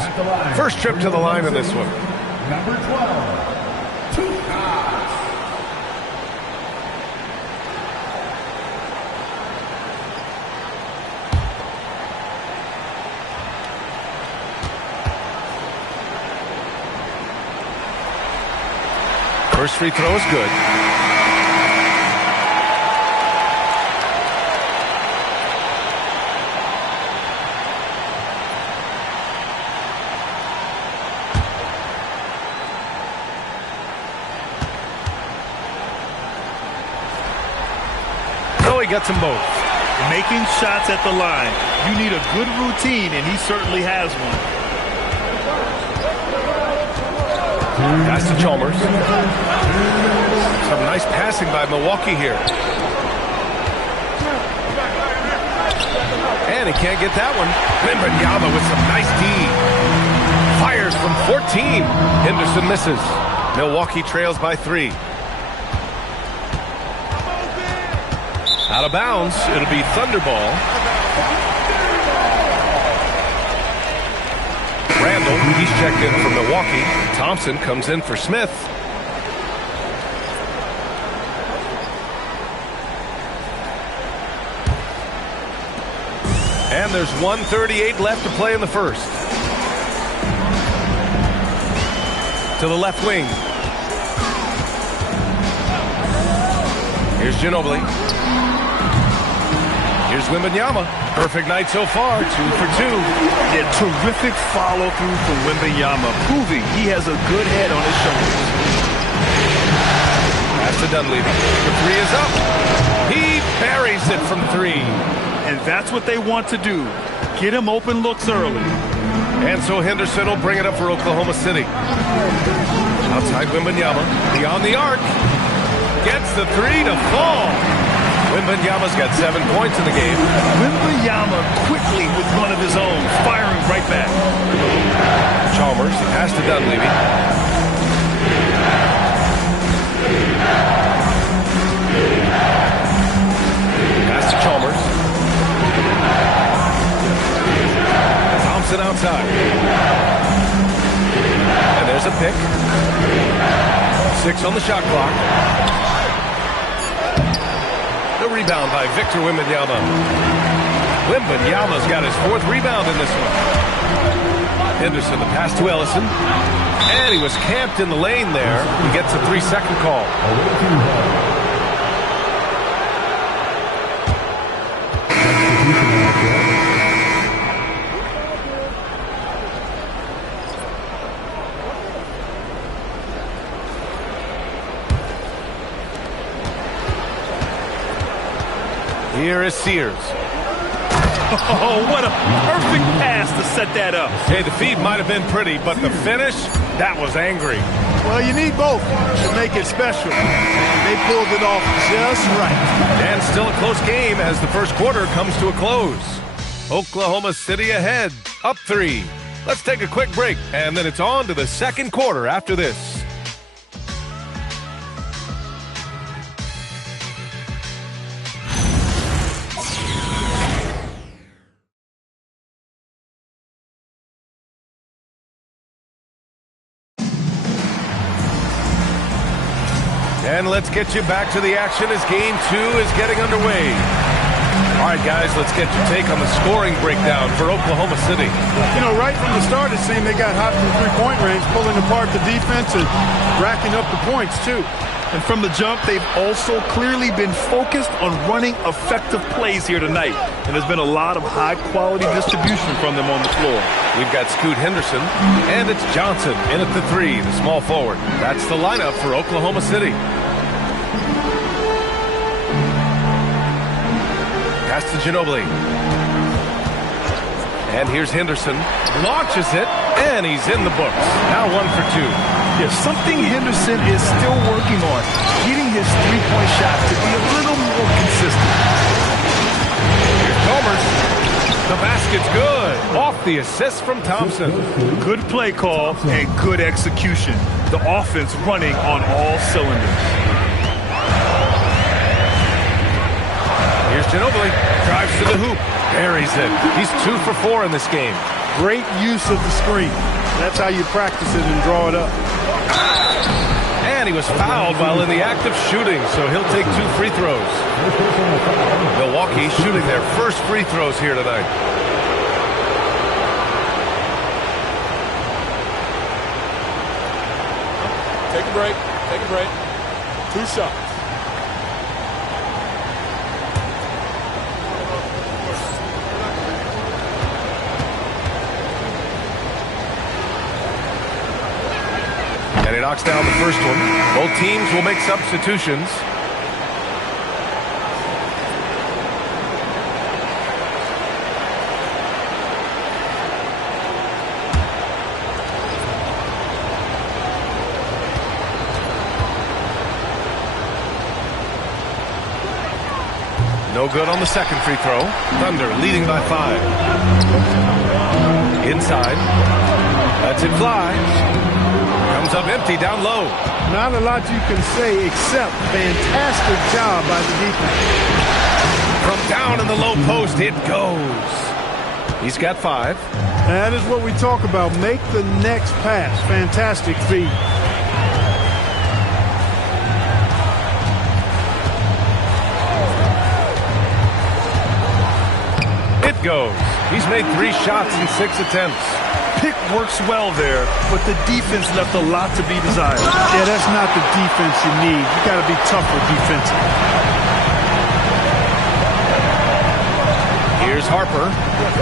First trip to the line in this one. Number 12. First free throw is good. So he gets them both. Making shots at the line. You need a good routine, and he certainly has one. Pass to Chalmers. Some nice passing by Milwaukee here. And he can't get that one. Wembanyama with some nice D. Fires from 14. Henderson misses. Milwaukee trails by 3. Out of bounds. It'll be Thunderball. Randall, he's checked in for Milwaukee. Thompson comes in for Smith. And there's 1:38 left to play in the first. To the left wing. Here's Ginobili. Here's Wembanyama. Perfect night so far, 2 for 2. Yeah, terrific follow-through from Wembanyama, proving he has a good head on his shoulders. Pass to Dunleavy. The three is up. He buries it from 3. And that's what they want to do. Get him open looks early. And so Henderson will bring it up for Oklahoma City. Outside Wembanyama. Beyond the arc. Gets the 3 to fall. Wembanyama's got 7 points in the game. Wembanyama quickly with one of his own, firing right back. Chalmers, pass to Dunleavy. Pass to Chalmers. Thompson outside. And there's a pick. 6 on the shot clock. The rebound by Victor Wembanyama. Wembanyama's got his 4th rebound in this one. Henderson, the pass to Ellison. And he was camped in the lane there. He gets a 3-second call. Here is Sears. Oh, what a perfect pass to set that up. Hey, the feed might have been pretty, but the finish, that was angry. Well, you need both to make it special. And they pulled it off just right. And still a close game as the first quarter comes to a close. Oklahoma City ahead, up 3. Let's take a quick break, and then it's on to the second quarter after this. And let's get you back to the action as Game 2 is getting underway. All right, guys, let's get your take on the scoring breakdown for Oklahoma City. You know, right from the start, it seemed they got hot from the three-point range, pulling apart the defense and racking up the points, too. And from the jump, they've also clearly been focused on running effective plays here tonight. And there's been a lot of high-quality distribution from them on the floor. We've got Scoot Henderson, and it's Johnson in at the 3, the small forward. That's the lineup for Oklahoma City. Pass to Ginobili. And here's Henderson. Launches it, and he's in the books. Now 1 for 2. There's something Henderson is still working on, getting his three-point shot to be a little more consistent. Here's Chalmers. The basket's good. Off the assist from Thompson. Good play call and good execution. The offense running on all cylinders. Here's Ginobili. Drives to the hoop. Buries it. He's 2 for 4 in this game. Great use of the screen. That's how you practice it and draw it up. And he was fouled while in the act of shooting, so he'll take 2 free throws. Milwaukee shooting their first free throws here tonight. Take a break. Take a break. 2 shots. And he knocks down the first one. Both teams will make substitutions. No good on the second free throw. Thunder leading by 5. Inside. Lets it fly. Comes up empty down low. Not a lot you can say except fantastic job by the defense. From down in the low post, it goes. He's got 5. That is what we talk about. Make the next pass. Fantastic feed. It goes. He's made 3 shots in 6 attempts. Pick works well there, but the defense left a lot to be desired. Yeah, that's not the defense you need. You got to be tougher defensively. Here's Harper.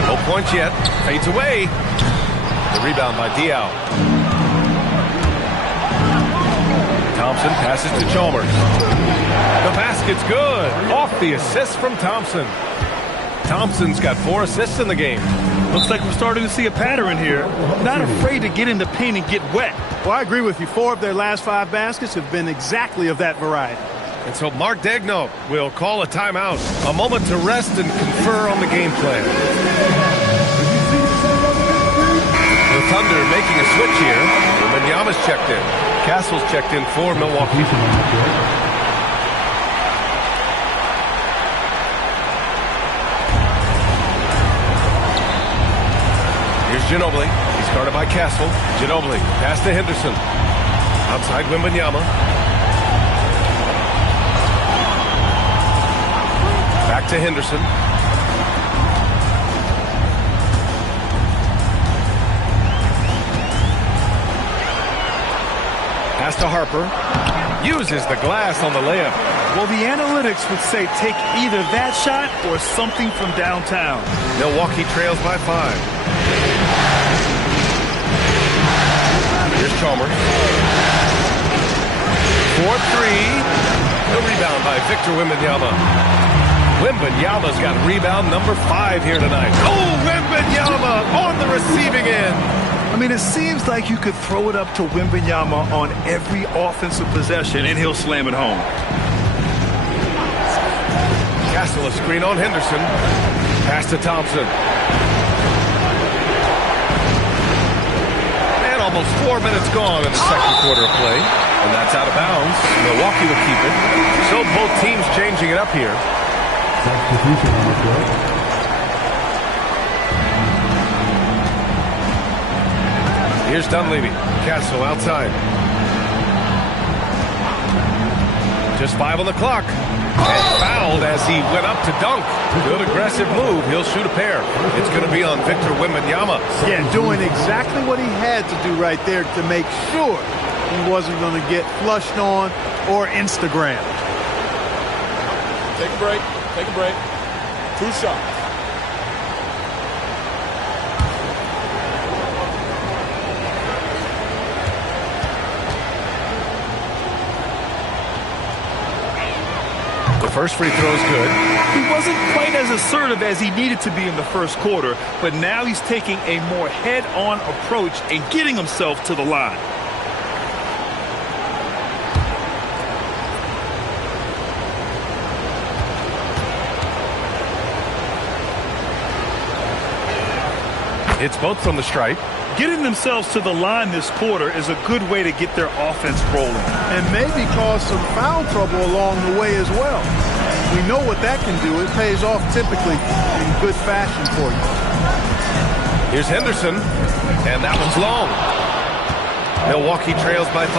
No points yet. Fades away. The rebound by Diaw. Thompson passes to Chalmers. The basket's good. Off the assist from Thompson. Thompson's got 4 assists in the game. Looks like we're starting to see a pattern here. Not afraid to get in the paint and get wet. Well, I agree with you. 4 of their last 5 baskets have been exactly of that variety. And so Mark Daigneault will call a timeout. A moment to rest and confer on the game plan. The Thunder making a switch here. Wembanyama's checked in. Castle's checked in for Milwaukee. Here's Ginobili. He's guarded by Castle. Ginobili, pass to Henderson. Outside Wembanyama. Back to Henderson. Pass to Harper. Uses the glass on the layup. Well, the analytics would say take either that shot or something from downtown. Milwaukee trails by 5. Here's Chalmers. 4-3. The rebound by Victor Wembanyama. Wembanyama's got rebound number 5 here tonight. Oh, Wembanyama on the receiving end. I mean, it seems like you could throw it up to Wembanyama on every offensive possession, and he'll slam it home. Castle a screen on Henderson. Pass to Thompson. And almost 4 minutes gone in the second quarter of play. And that's out of bounds. Milwaukee will keep it. So both teams changing it up here. Here's Dunleavy. Castle outside. Just 5 on the clock. And fouled as he went up to dunk. Good aggressive move. He'll shoot a pair. It's going to be on Victor Wembanyama. Yeah, doing exactly what he had to do right there to make sure he wasn't going to get flushed on or Instagram. Take a break. Take a break. 2 shots. The first free throw is good. He wasn't quite as assertive as he needed to be in the first quarter, but now he's taking a more head-on approach and getting himself to the line. It's both from the stripe. Getting themselves to the line this quarter is a good way to get their offense rolling. And maybe cause some foul trouble along the way as well. We know what that can do. It pays off typically in good fashion for you. Here's Henderson, and that one's long. Milwaukee trails by 5.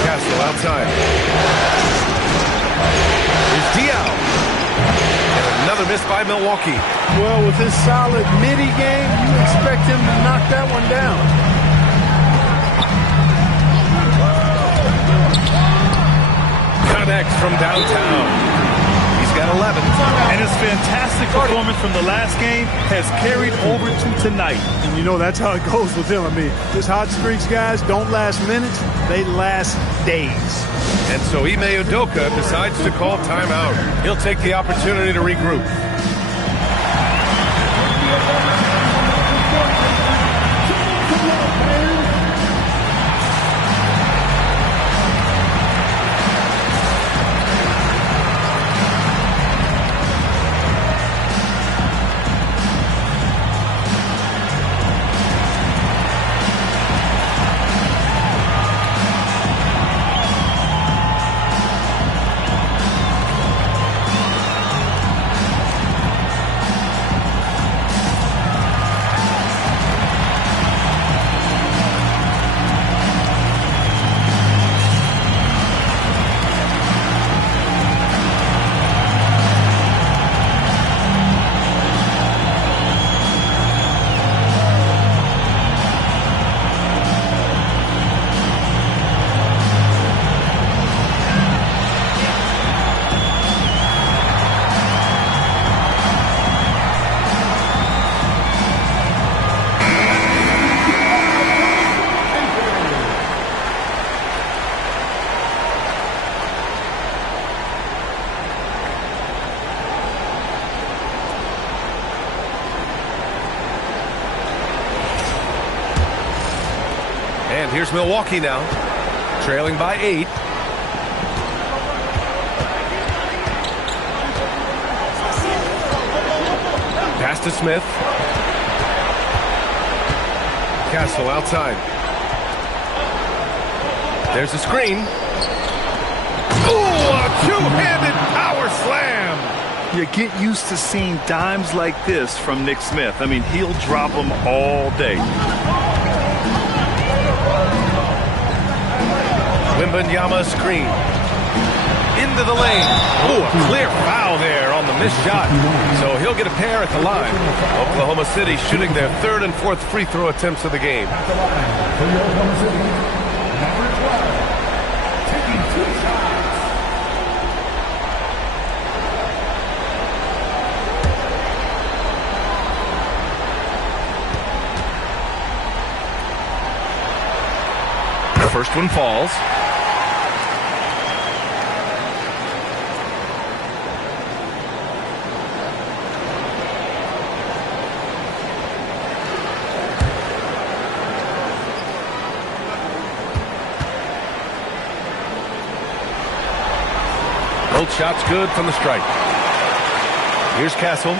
Castle outside. Here's Diaw. Another miss by Milwaukee. Well, with his solid midi game, you expect him to knock that one down. Connects from downtown. He's got 11. And his fantastic performance from the last game has carried over to tonight. And you know, that's how it goes with him. I mean, his hot streaks, guys, don't last minutes. They last days. And so Ime Udoka decides to call timeout. He'll take the opportunity to regroup. And here's Milwaukee now, trailing by 8. Pass to Smith. Castle outside. There's a screen. Ooh, a two-handed power slam. You get used to seeing dimes like this from Nick Smith. I mean, he'll drop them all day. Wembanyama screen. Into the lane. Ooh, a clear foul there on the missed shot. So he'll get a pair at the line. Oklahoma City shooting their 3rd and 4th free throw attempts of the game. The first one falls. Both shots good from the stripe. Here's Castle.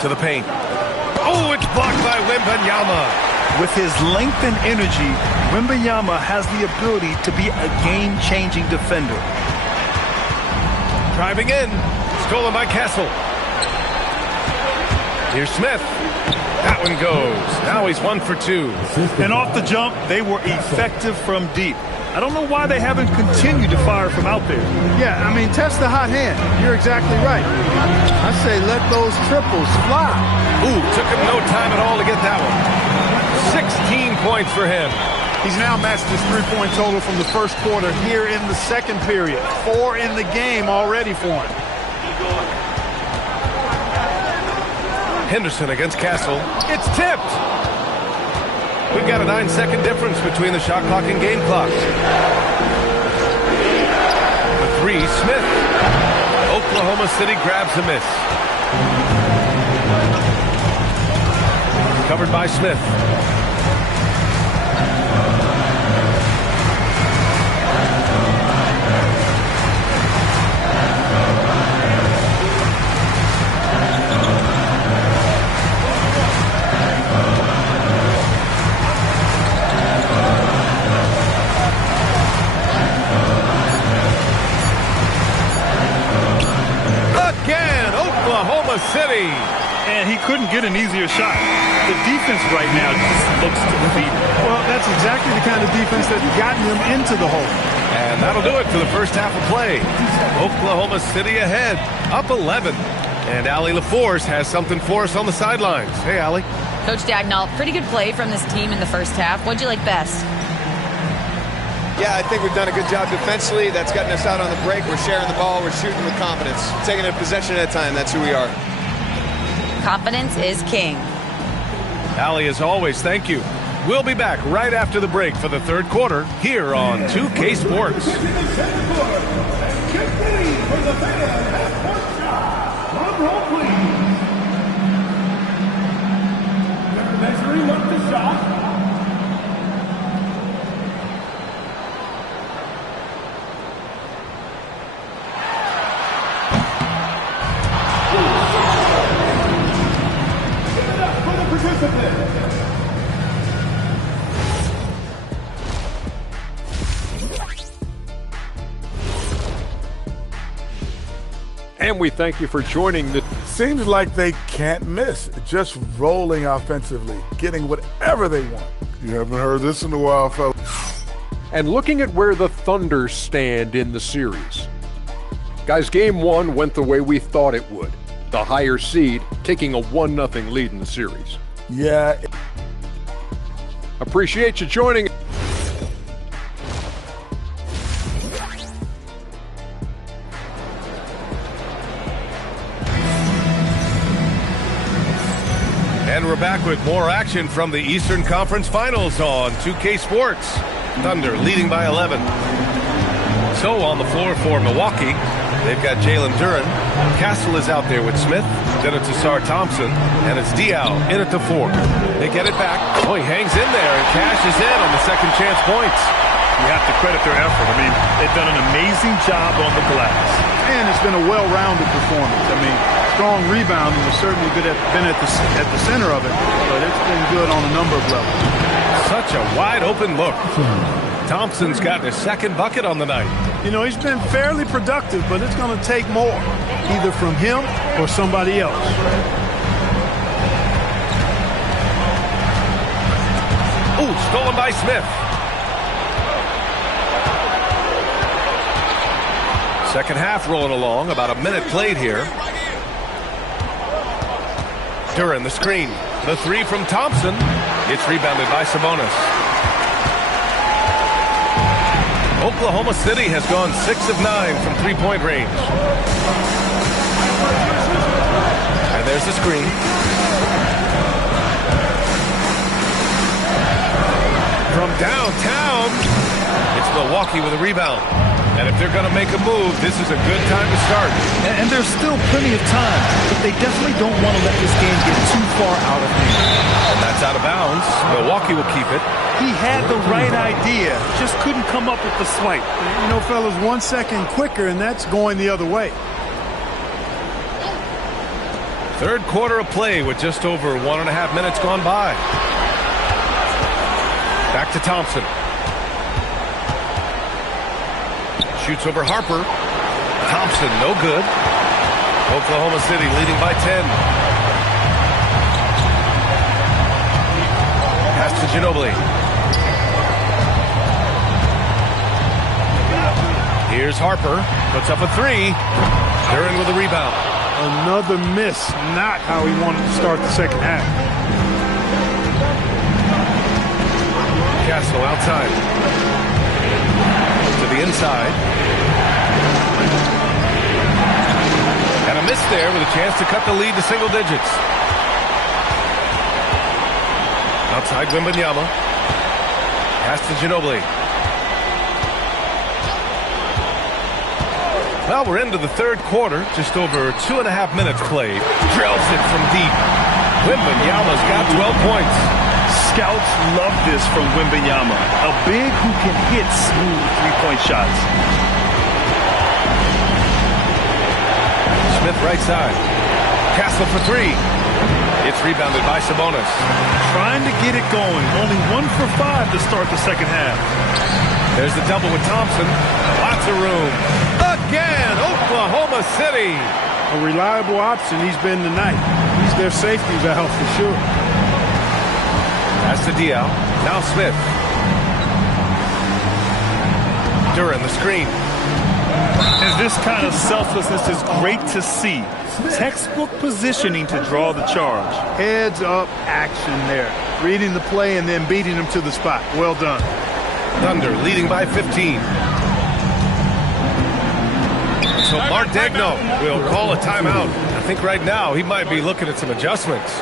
To the paint. Oh, it's blocked by Wembanyama. With his length and energy, Wembanyama has the ability to be a game-changing defender. Driving in. Stolen by Castle. Here's Smith. That one goes. Now he's 1 for 2. And off the jump, they were effective from deep. I don't know why they haven't continued to fire from out there. Yeah, I mean, test the hot hand. You're exactly right. I say let those triples fly. Ooh, took him no time at all to get that one. 16 points for him. He's now matched his three-point total from the first quarter here in the second period. 4 in the game already for him. Henderson against Castle. It's tipped. We've got a 9-second difference between the shot clock and game clock. The 3, Smith. Oklahoma City grabs a miss. Covered by Smith. City. And he couldn't get an easier shot. The defense right now just looks defeated. Well, that's exactly the kind of defense that's gotten them into the hole. And that'll do it for the first half of play. Oklahoma City ahead, up 11. And Allie LaForce has something for us on the sidelines. Hey, Allie. Coach Dagnall, pretty good play from this team in the first half. What'd you like best? Yeah, I think we've done a good job defensively. That's gotten us out on the break. We're sharing the ball. We're shooting with confidence. Taking a possession at a time. That's who we are. Confidence is king. Allie, as always, thank you. We'll be back right after the break for the 3rd quarter here on 2K Sports. Get ready for the fan half-court shot. Drum roll, please. They're measuring up the shot. And we thank you for joining the... Seems like they can't miss. Just rolling offensively, getting whatever they want. You haven't heard this in a while, fellas. And looking at where the Thunder stand in the series. Guys, game 1 went the way we thought it would. The higher seed taking a 1-0 lead in the series. Yeah. Appreciate you joining. And we're back with more action from the Eastern Conference Finals on 2K Sports. Thunder leading by 11. So on the floor for Milwaukee, They've got Jalen Duren. Castle is out there with Smith. Then it's Asar Thompson. And it's Diao in at the 4. They get it back. Oh, he hangs in there and cashes in on the second chance points. You have to credit their effort. I mean, they've done an amazing job on the glass. And it's been a well-rounded performance. I mean, strong rebounding has certainly been at the center of it, but it's been good on a number of levels. Such a wide-open look. Thompson's gotten his second bucket on the night. You know, he's been fairly productive, but it's going to take more, either from him or somebody else. Ooh, stolen by Smith. Second half rolling along, about a minute played here. Duren, the screen. The 3 from Thompson. It's rebounded by Sabonis. Oklahoma City has gone 6 of 9 from three-point range. And there's the screen. From downtown, it's Milwaukee with a rebound. And if they're going to make a move, this is a good time to start. And there's still plenty of time, but they definitely don't want to let this game get too far out of hand. And that's out of bounds. Milwaukee will keep it. He had the right idea, just couldn't come up with the swipe. You know, fellas, 1 second quicker, and that's going the other way. Third quarter of play with just over 1.5 minutes gone by. Back to Thompson. Shoots over Harper. Thompson, no good. Oklahoma City leading by 10. Pass to Ginobili. Here's Harper. Puts up a 3. Duren with a rebound. Another miss. Not how he wanted to start the second half. Castle outside. To the inside. And a miss there with a chance to cut the lead to single digits. Outside Wembanyama. Pass to Ginobili. Well, we're into the third quarter. Just over 2.5 minutes played. Drills it from deep. Wembanyama's got 12 points. Scouts love this from Wembanyama. A big who can hit smooth three-point shots. Smith right side. Castle for 3. It's rebounded by Sabonis. Trying to get it going. Only 1 for 5 to start the second half. There's the double with Thompson. Lots of room. Again, Oklahoma City. A reliable option he's been tonight. He's their safety valve for sure. That's to Diao. Now Smith. Duren, the screen. And this kind of selflessness is great to see. Textbook positioning to draw the charge. Heads up action there. Reading the play and then beating him to the spot. Well done. Thunder leading by 15. So Mark Degno will call a timeout. I think right now he might be looking at some adjustments.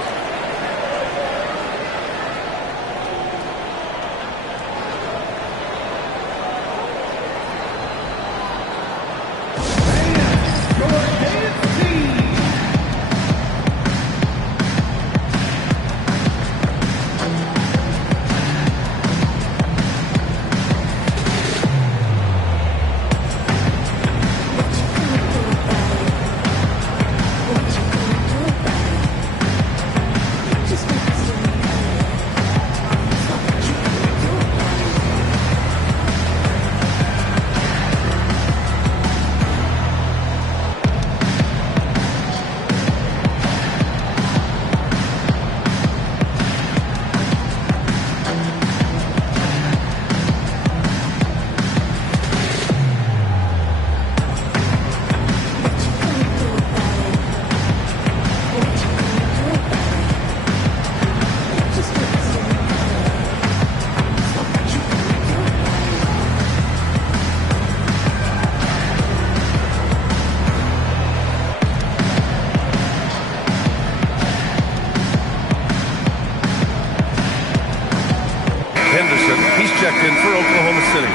He's checked in for Oklahoma City.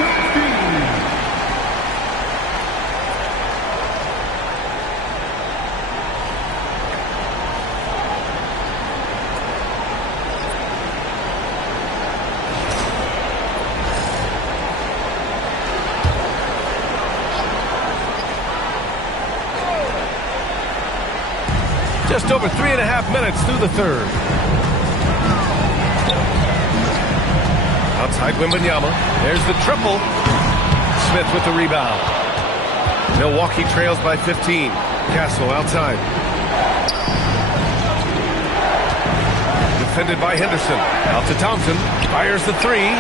Just over 3.5 minutes through the third. Outside Wembanyama. There's the triple. Smith with the rebound. Milwaukee trails by 15. Castle outside. Defended by Henderson. Out to Thompson. Fires the three.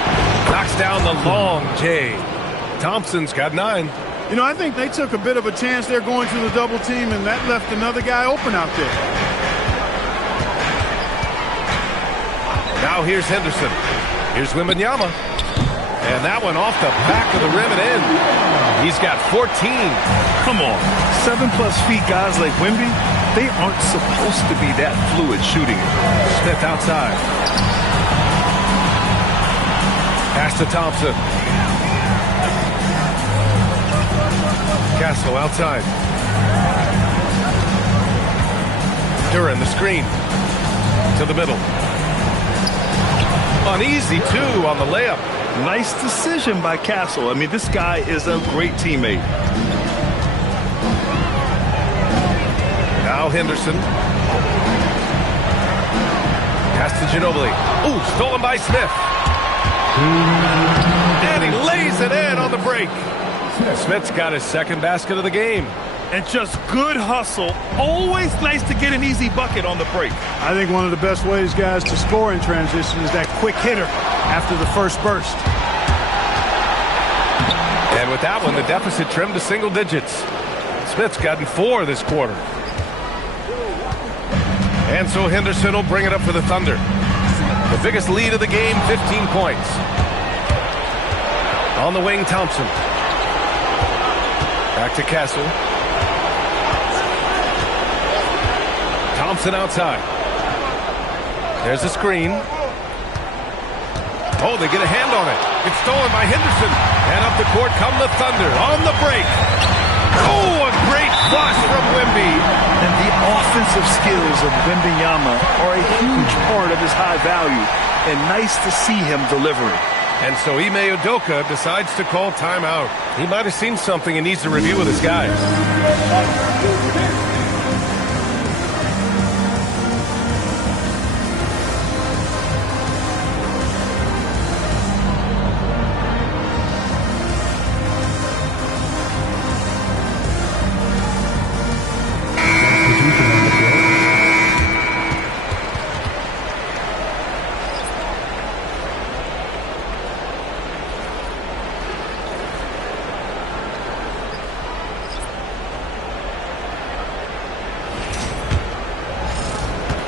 Knocks down the long J. Thompson's got 9. You know, I think they took a bit of a chance there going through the double team, and that left another guy open out there. Now here's Henderson. Here's Wembanyama. And that one off the back of the rim and in. He's got 14. Come on. 7+ feet guys like Wemby, they aren't supposed to be that fluid shooting. Smith outside. Pass to Thompson. Castle outside. Duran the screen. To the middle. Uneasy, too, on the layup. Nice decision by Castle. I mean, this guy is a great teammate. Now Henderson. Pass to Ginobili. Ooh, stolen by Smith. And he lays it in on the break. Smith's got his second basket of the game. And just good hustle. Always nice to get an easy bucket on the break. I think one of the best ways, guys, to score in transition is that quick hitter after the first burst. And with that one, the deficit trimmed to single digits. Smith's gotten 4 this quarter. And so Henderson will bring it up for the Thunder. The biggest lead of the game, 15 points. On the wing, Thompson. Back to Castle. Thompson outside. There's a screen. Oh, they get a hand on it. It's stolen by Henderson. And up the court come the Thunder on the break. Oh, a great flush from Wemby. And the offensive skills of Wembanyama are a huge part of his high value. And nice to see him delivering. And so Ime Udoka decides to call timeout. He might have seen something and needs to review with his guys.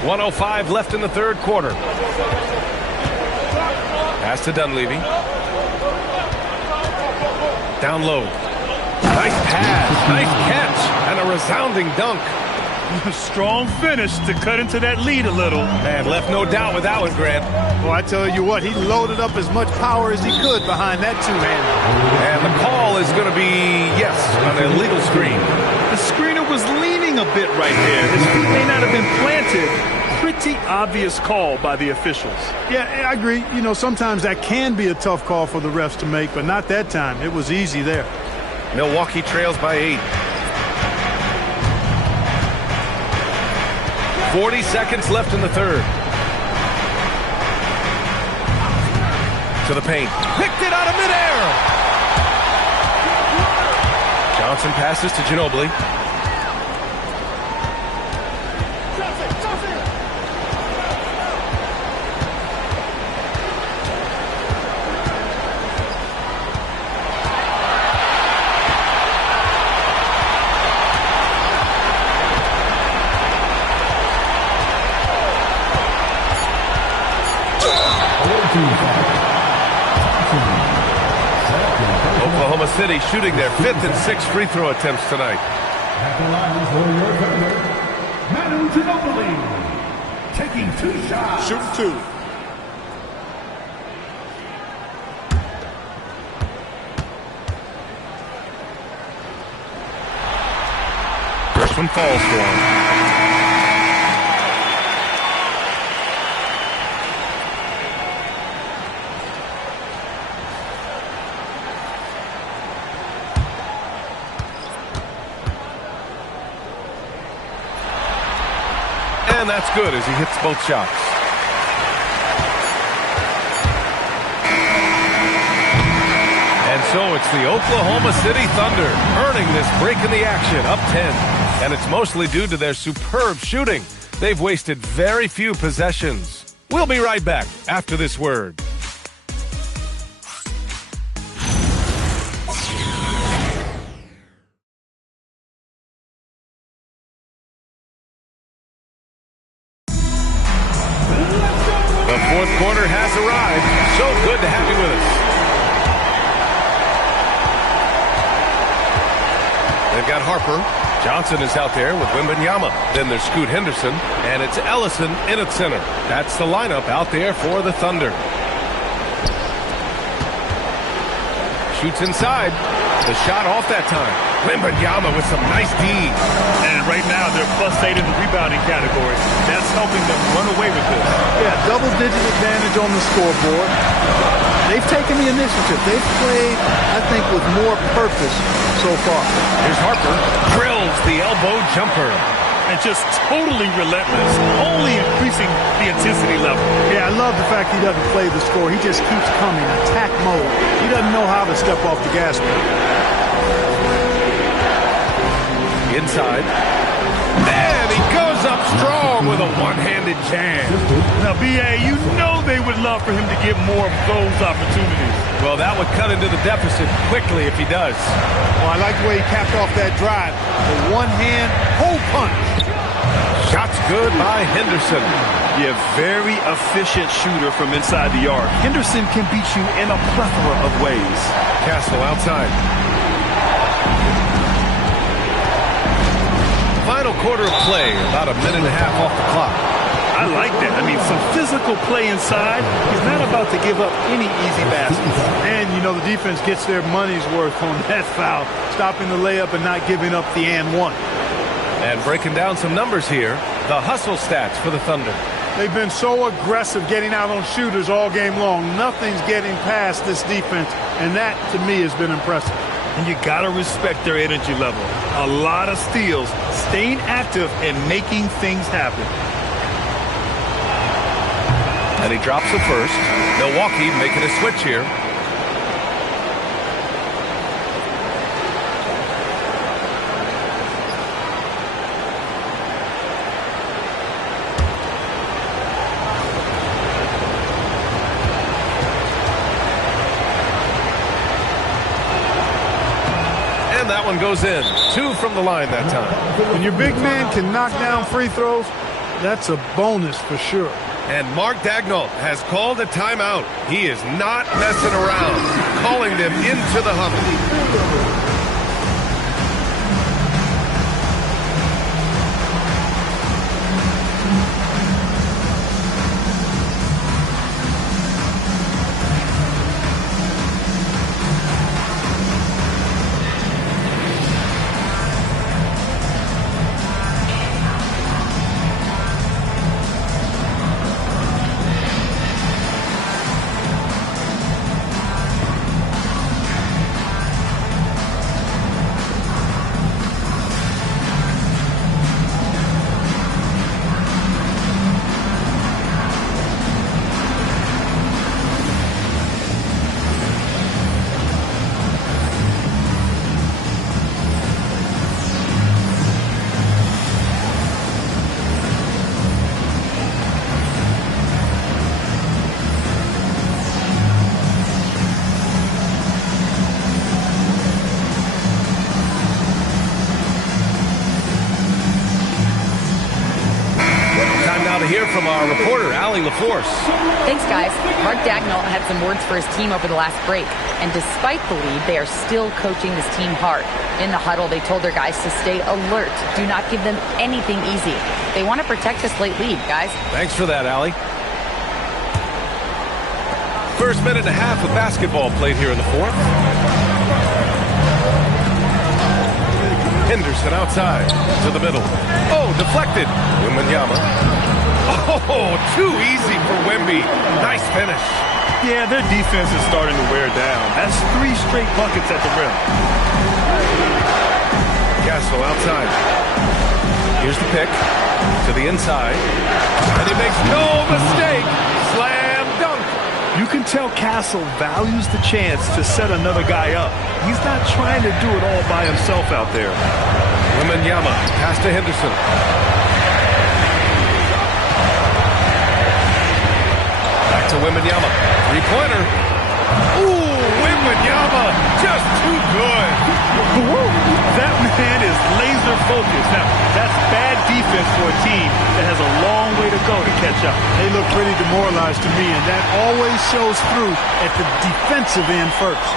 .105 left in the third quarter. Pass to Dunleavy. Down low. Nice pass, nice catch, and a resounding dunk. Strong finish to cut into that lead a little. And left no doubt with that one, Grant. Well, I tell you what, he loaded up as much power as he could behind that two-hander. And the call is going to be, yes, an illegal screen. The screener was leaning a bit right there. His feet may not have been planted. Pretty obvious call by the officials. Yeah, I agree. You know, sometimes that can be a tough call for the refs to make, but not that time. It was easy there. Milwaukee trails by 8. 40 seconds left in the third. To the paint. Picked it out of midair. Johnson passes to Ginobili. Oklahoma City shooting their 5th and 6th free throw attempts tonight. At the line for your defender, Manu Ginobili, taking 2 shots. Shooting 2. First one falls for him. And that's good as he hits both shots. And so it's the Oklahoma City Thunder earning this break in the action, up 10. And it's mostly due to their superb shooting. They've wasted very few possessions. We'll be right back after this word. The fourth quarter has arrived. So good to have you with us. They've got Harper. Johnson is out there with Wembanyama. Then there's Scoot Henderson, and it's Ellison in at center. That's the lineup out there for the Thunder. Shoots inside. The shot off that time. Wembanyama with some nice D. And right now they're +8 in the rebounding category. That's helping them run away with this. Yeah, double-digit advantage on the scoreboard. They've taken the initiative. They've played, I think, with more purpose so far. Here's Harper. Drills the elbow jumper. And just totally relentless, only increasing the intensity level. Yeah, I love the fact he doesn't play the score. He just keeps coming, attack mode. He doesn't know how to step off the gas pedal. Inside. And he goes up strong with a one-handed jam. Now, B.A., you know they would love for him to get more of those opportunities. Well, that would cut into the deficit quickly if he does. Well, I like the way he capped off that drive. The one-hand hole punch. Shot's good by Henderson. Yeah, very efficient shooter from inside the arc. Henderson can beat you in a plethora of ways. Castle outside. Final quarter of play, about a minute and a half off the clock. I like that. I mean, some physical play inside. He's not about to give up any easy baskets. And, you know, the defense gets their money's worth on that foul, stopping the layup and not giving up the and one. And breaking down some numbers here, the hustle stats for the Thunder. They've been so aggressive getting out on shooters all game long. Nothing's getting past this defense, and that, to me, has been impressive. And you got to respect their energy level. A lot of steals, staying active and making things happen. And he drops the first. Milwaukee making a switch here. And that one goes in. 2 from the line that time. When your big man can knock down free throws, that's a bonus for sure. And Mark Daigneault has called a timeout. He is not messing around, calling them into the huddle. Hear from our reporter, Allie LaForce. Thanks, guys. Mark Daigneault had some words for his team over the last break. And despite the lead, they are still coaching this team hard. In the huddle, they told their guys to stay alert. Do not give them anything easy. They want to protect this late lead, guys. Thanks for that, Allie. First minute and a half of basketball played here in the fourth. Henderson outside to the middle. Oh, deflected. Wembanyama. Oh, too easy for Wemby. Nice finish. Yeah, their defense is starting to wear down. That's 3 straight buckets at the rim. Castle outside. Here's the pick to the inside. And he makes no mistake. Slam dunk. You can tell Castle values the chance to set another guy up. He's not trying to do it all by himself out there. Wembanyama pass to Henderson. Back to Wembanyama. Three-pointer. Ooh, Wembanyama, just too good. That man is laser focused. Now, that's bad defense for a team that has a long way to go to catch up. They look pretty demoralized to me, and that always shows through at the defensive end first.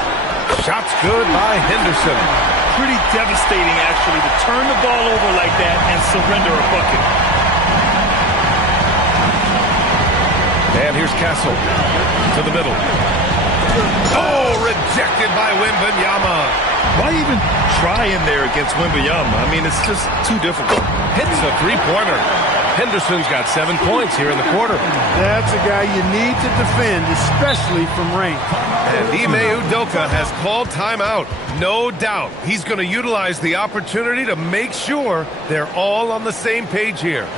Shots good by Henderson. Pretty devastating, actually, to turn the ball over like that and surrender a bucket. And here's Castle to the middle. Oh, rejected by Wembanyama. Why even try in there against Wembanyama? I mean, it's just too difficult. Hits a three-pointer. Henderson's got 7 points here in the quarter. That's a guy you need to defend, especially from range. And Ime Udoka has called timeout. No doubt he's going to utilize the opportunity to make sure they're all on the same page here.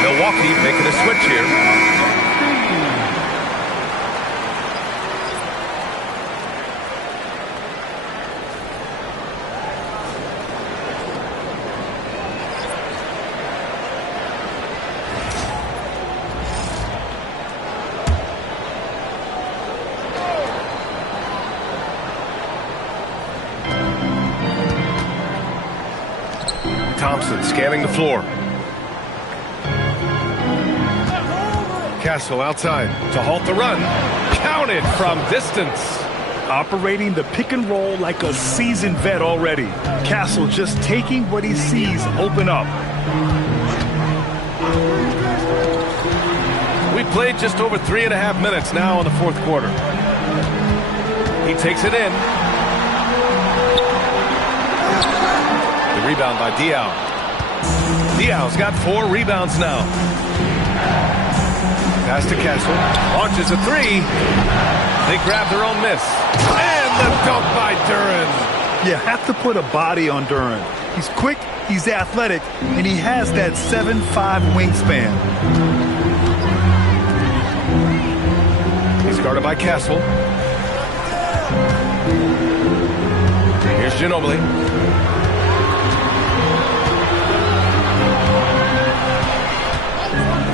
Milwaukee making a switch here. Thompson scanning the floor. Castle outside to halt the run. Counted from distance. Operating the pick and roll like a seasoned vet already. Castle just taking what he sees open up. We played just over 3.5 minutes now in the fourth quarter. He takes it in. The rebound by Diaw. Diaw's got 4 rebounds now. Pass to Castle. Launches a three. They grab their own miss. And the dunk by Duren. You have to put a body on Duren. He's quick, he's athletic, and he has that 7'5" wingspan. He's guarded by Castle. Here's Ginobili.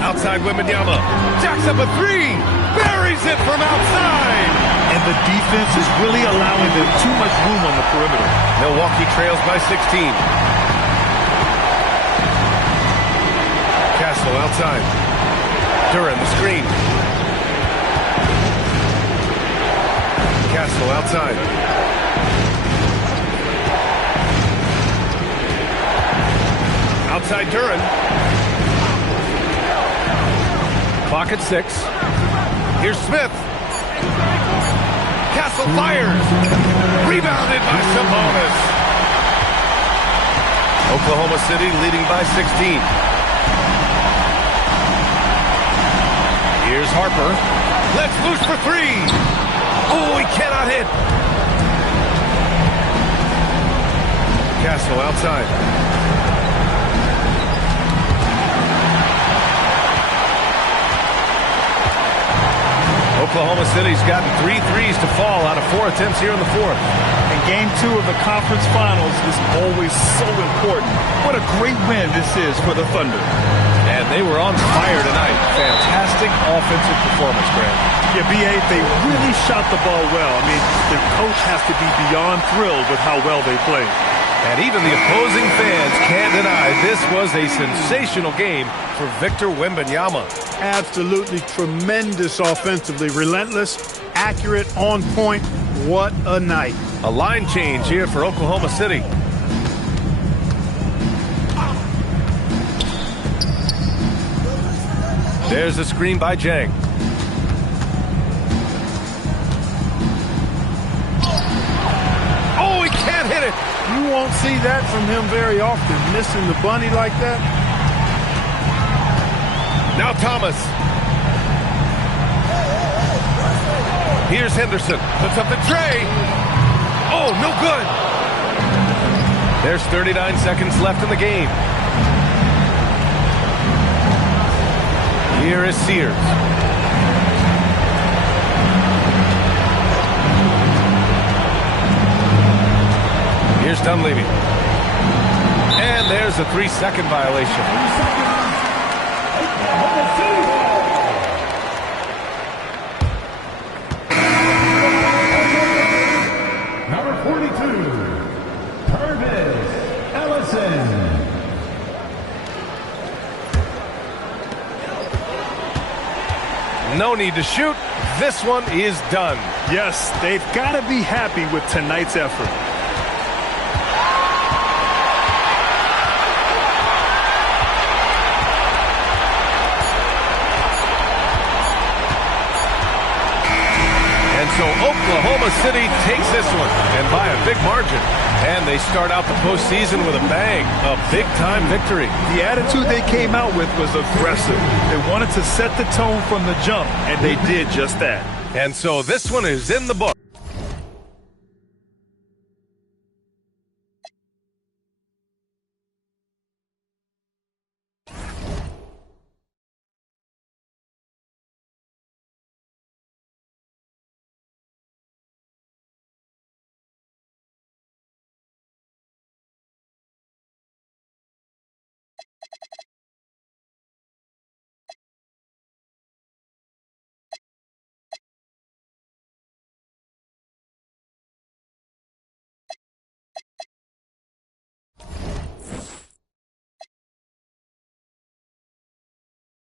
Outside Wembanyama. Jacks up a three. Buries it from outside. And the defense is really allowing them too much room on the perimeter. Milwaukee trails by 16. Castle outside. Duren the screen. Castle outside. Outside Duren. Clock at 6. Here's Smith. Castle fires. Rebounded by Sabonis. Oklahoma City leading by 16. Here's Harper. Let's loose for 3. Oh, he cannot hit. Castle outside. Oklahoma Oklahoma City's gotten 3 threes to fall out of 4 attempts here in the fourth. And Game 2 of the conference finals is always so important. What a great win this is for the Thunder. And they were on fire tonight. Fantastic offensive performance, Grant. Yeah, B.A., they really shot the ball well. I mean, the coach has to be beyond thrilled with how well they played. And even the opposing fans can't deny this was a sensational game for Victor Wembanyama. Absolutely tremendous offensively. Relentless, accurate, on point. What a night. A line change here for Oklahoma City. There's a screen by Jang. Oh, he can't hit it. You won't see that from him very often, missing the bunny like that. Now Thomas. Here's Henderson. Puts up the tray. Oh, no good. There's 39 seconds left in the game. Here is Sears. Here's Dunleavy. And there's a 3-second violation. Number 42, Purvis Ellison. No need to shoot. This one is done. Yes, they've got to be happy with tonight's effort. And so Oklahoma City takes this one, and by a big margin. And they start out the postseason with a bang, a big-time victory. The attitude they came out with was aggressive. They wanted to set the tone from the jump, and they did just that. And so this one is in the book.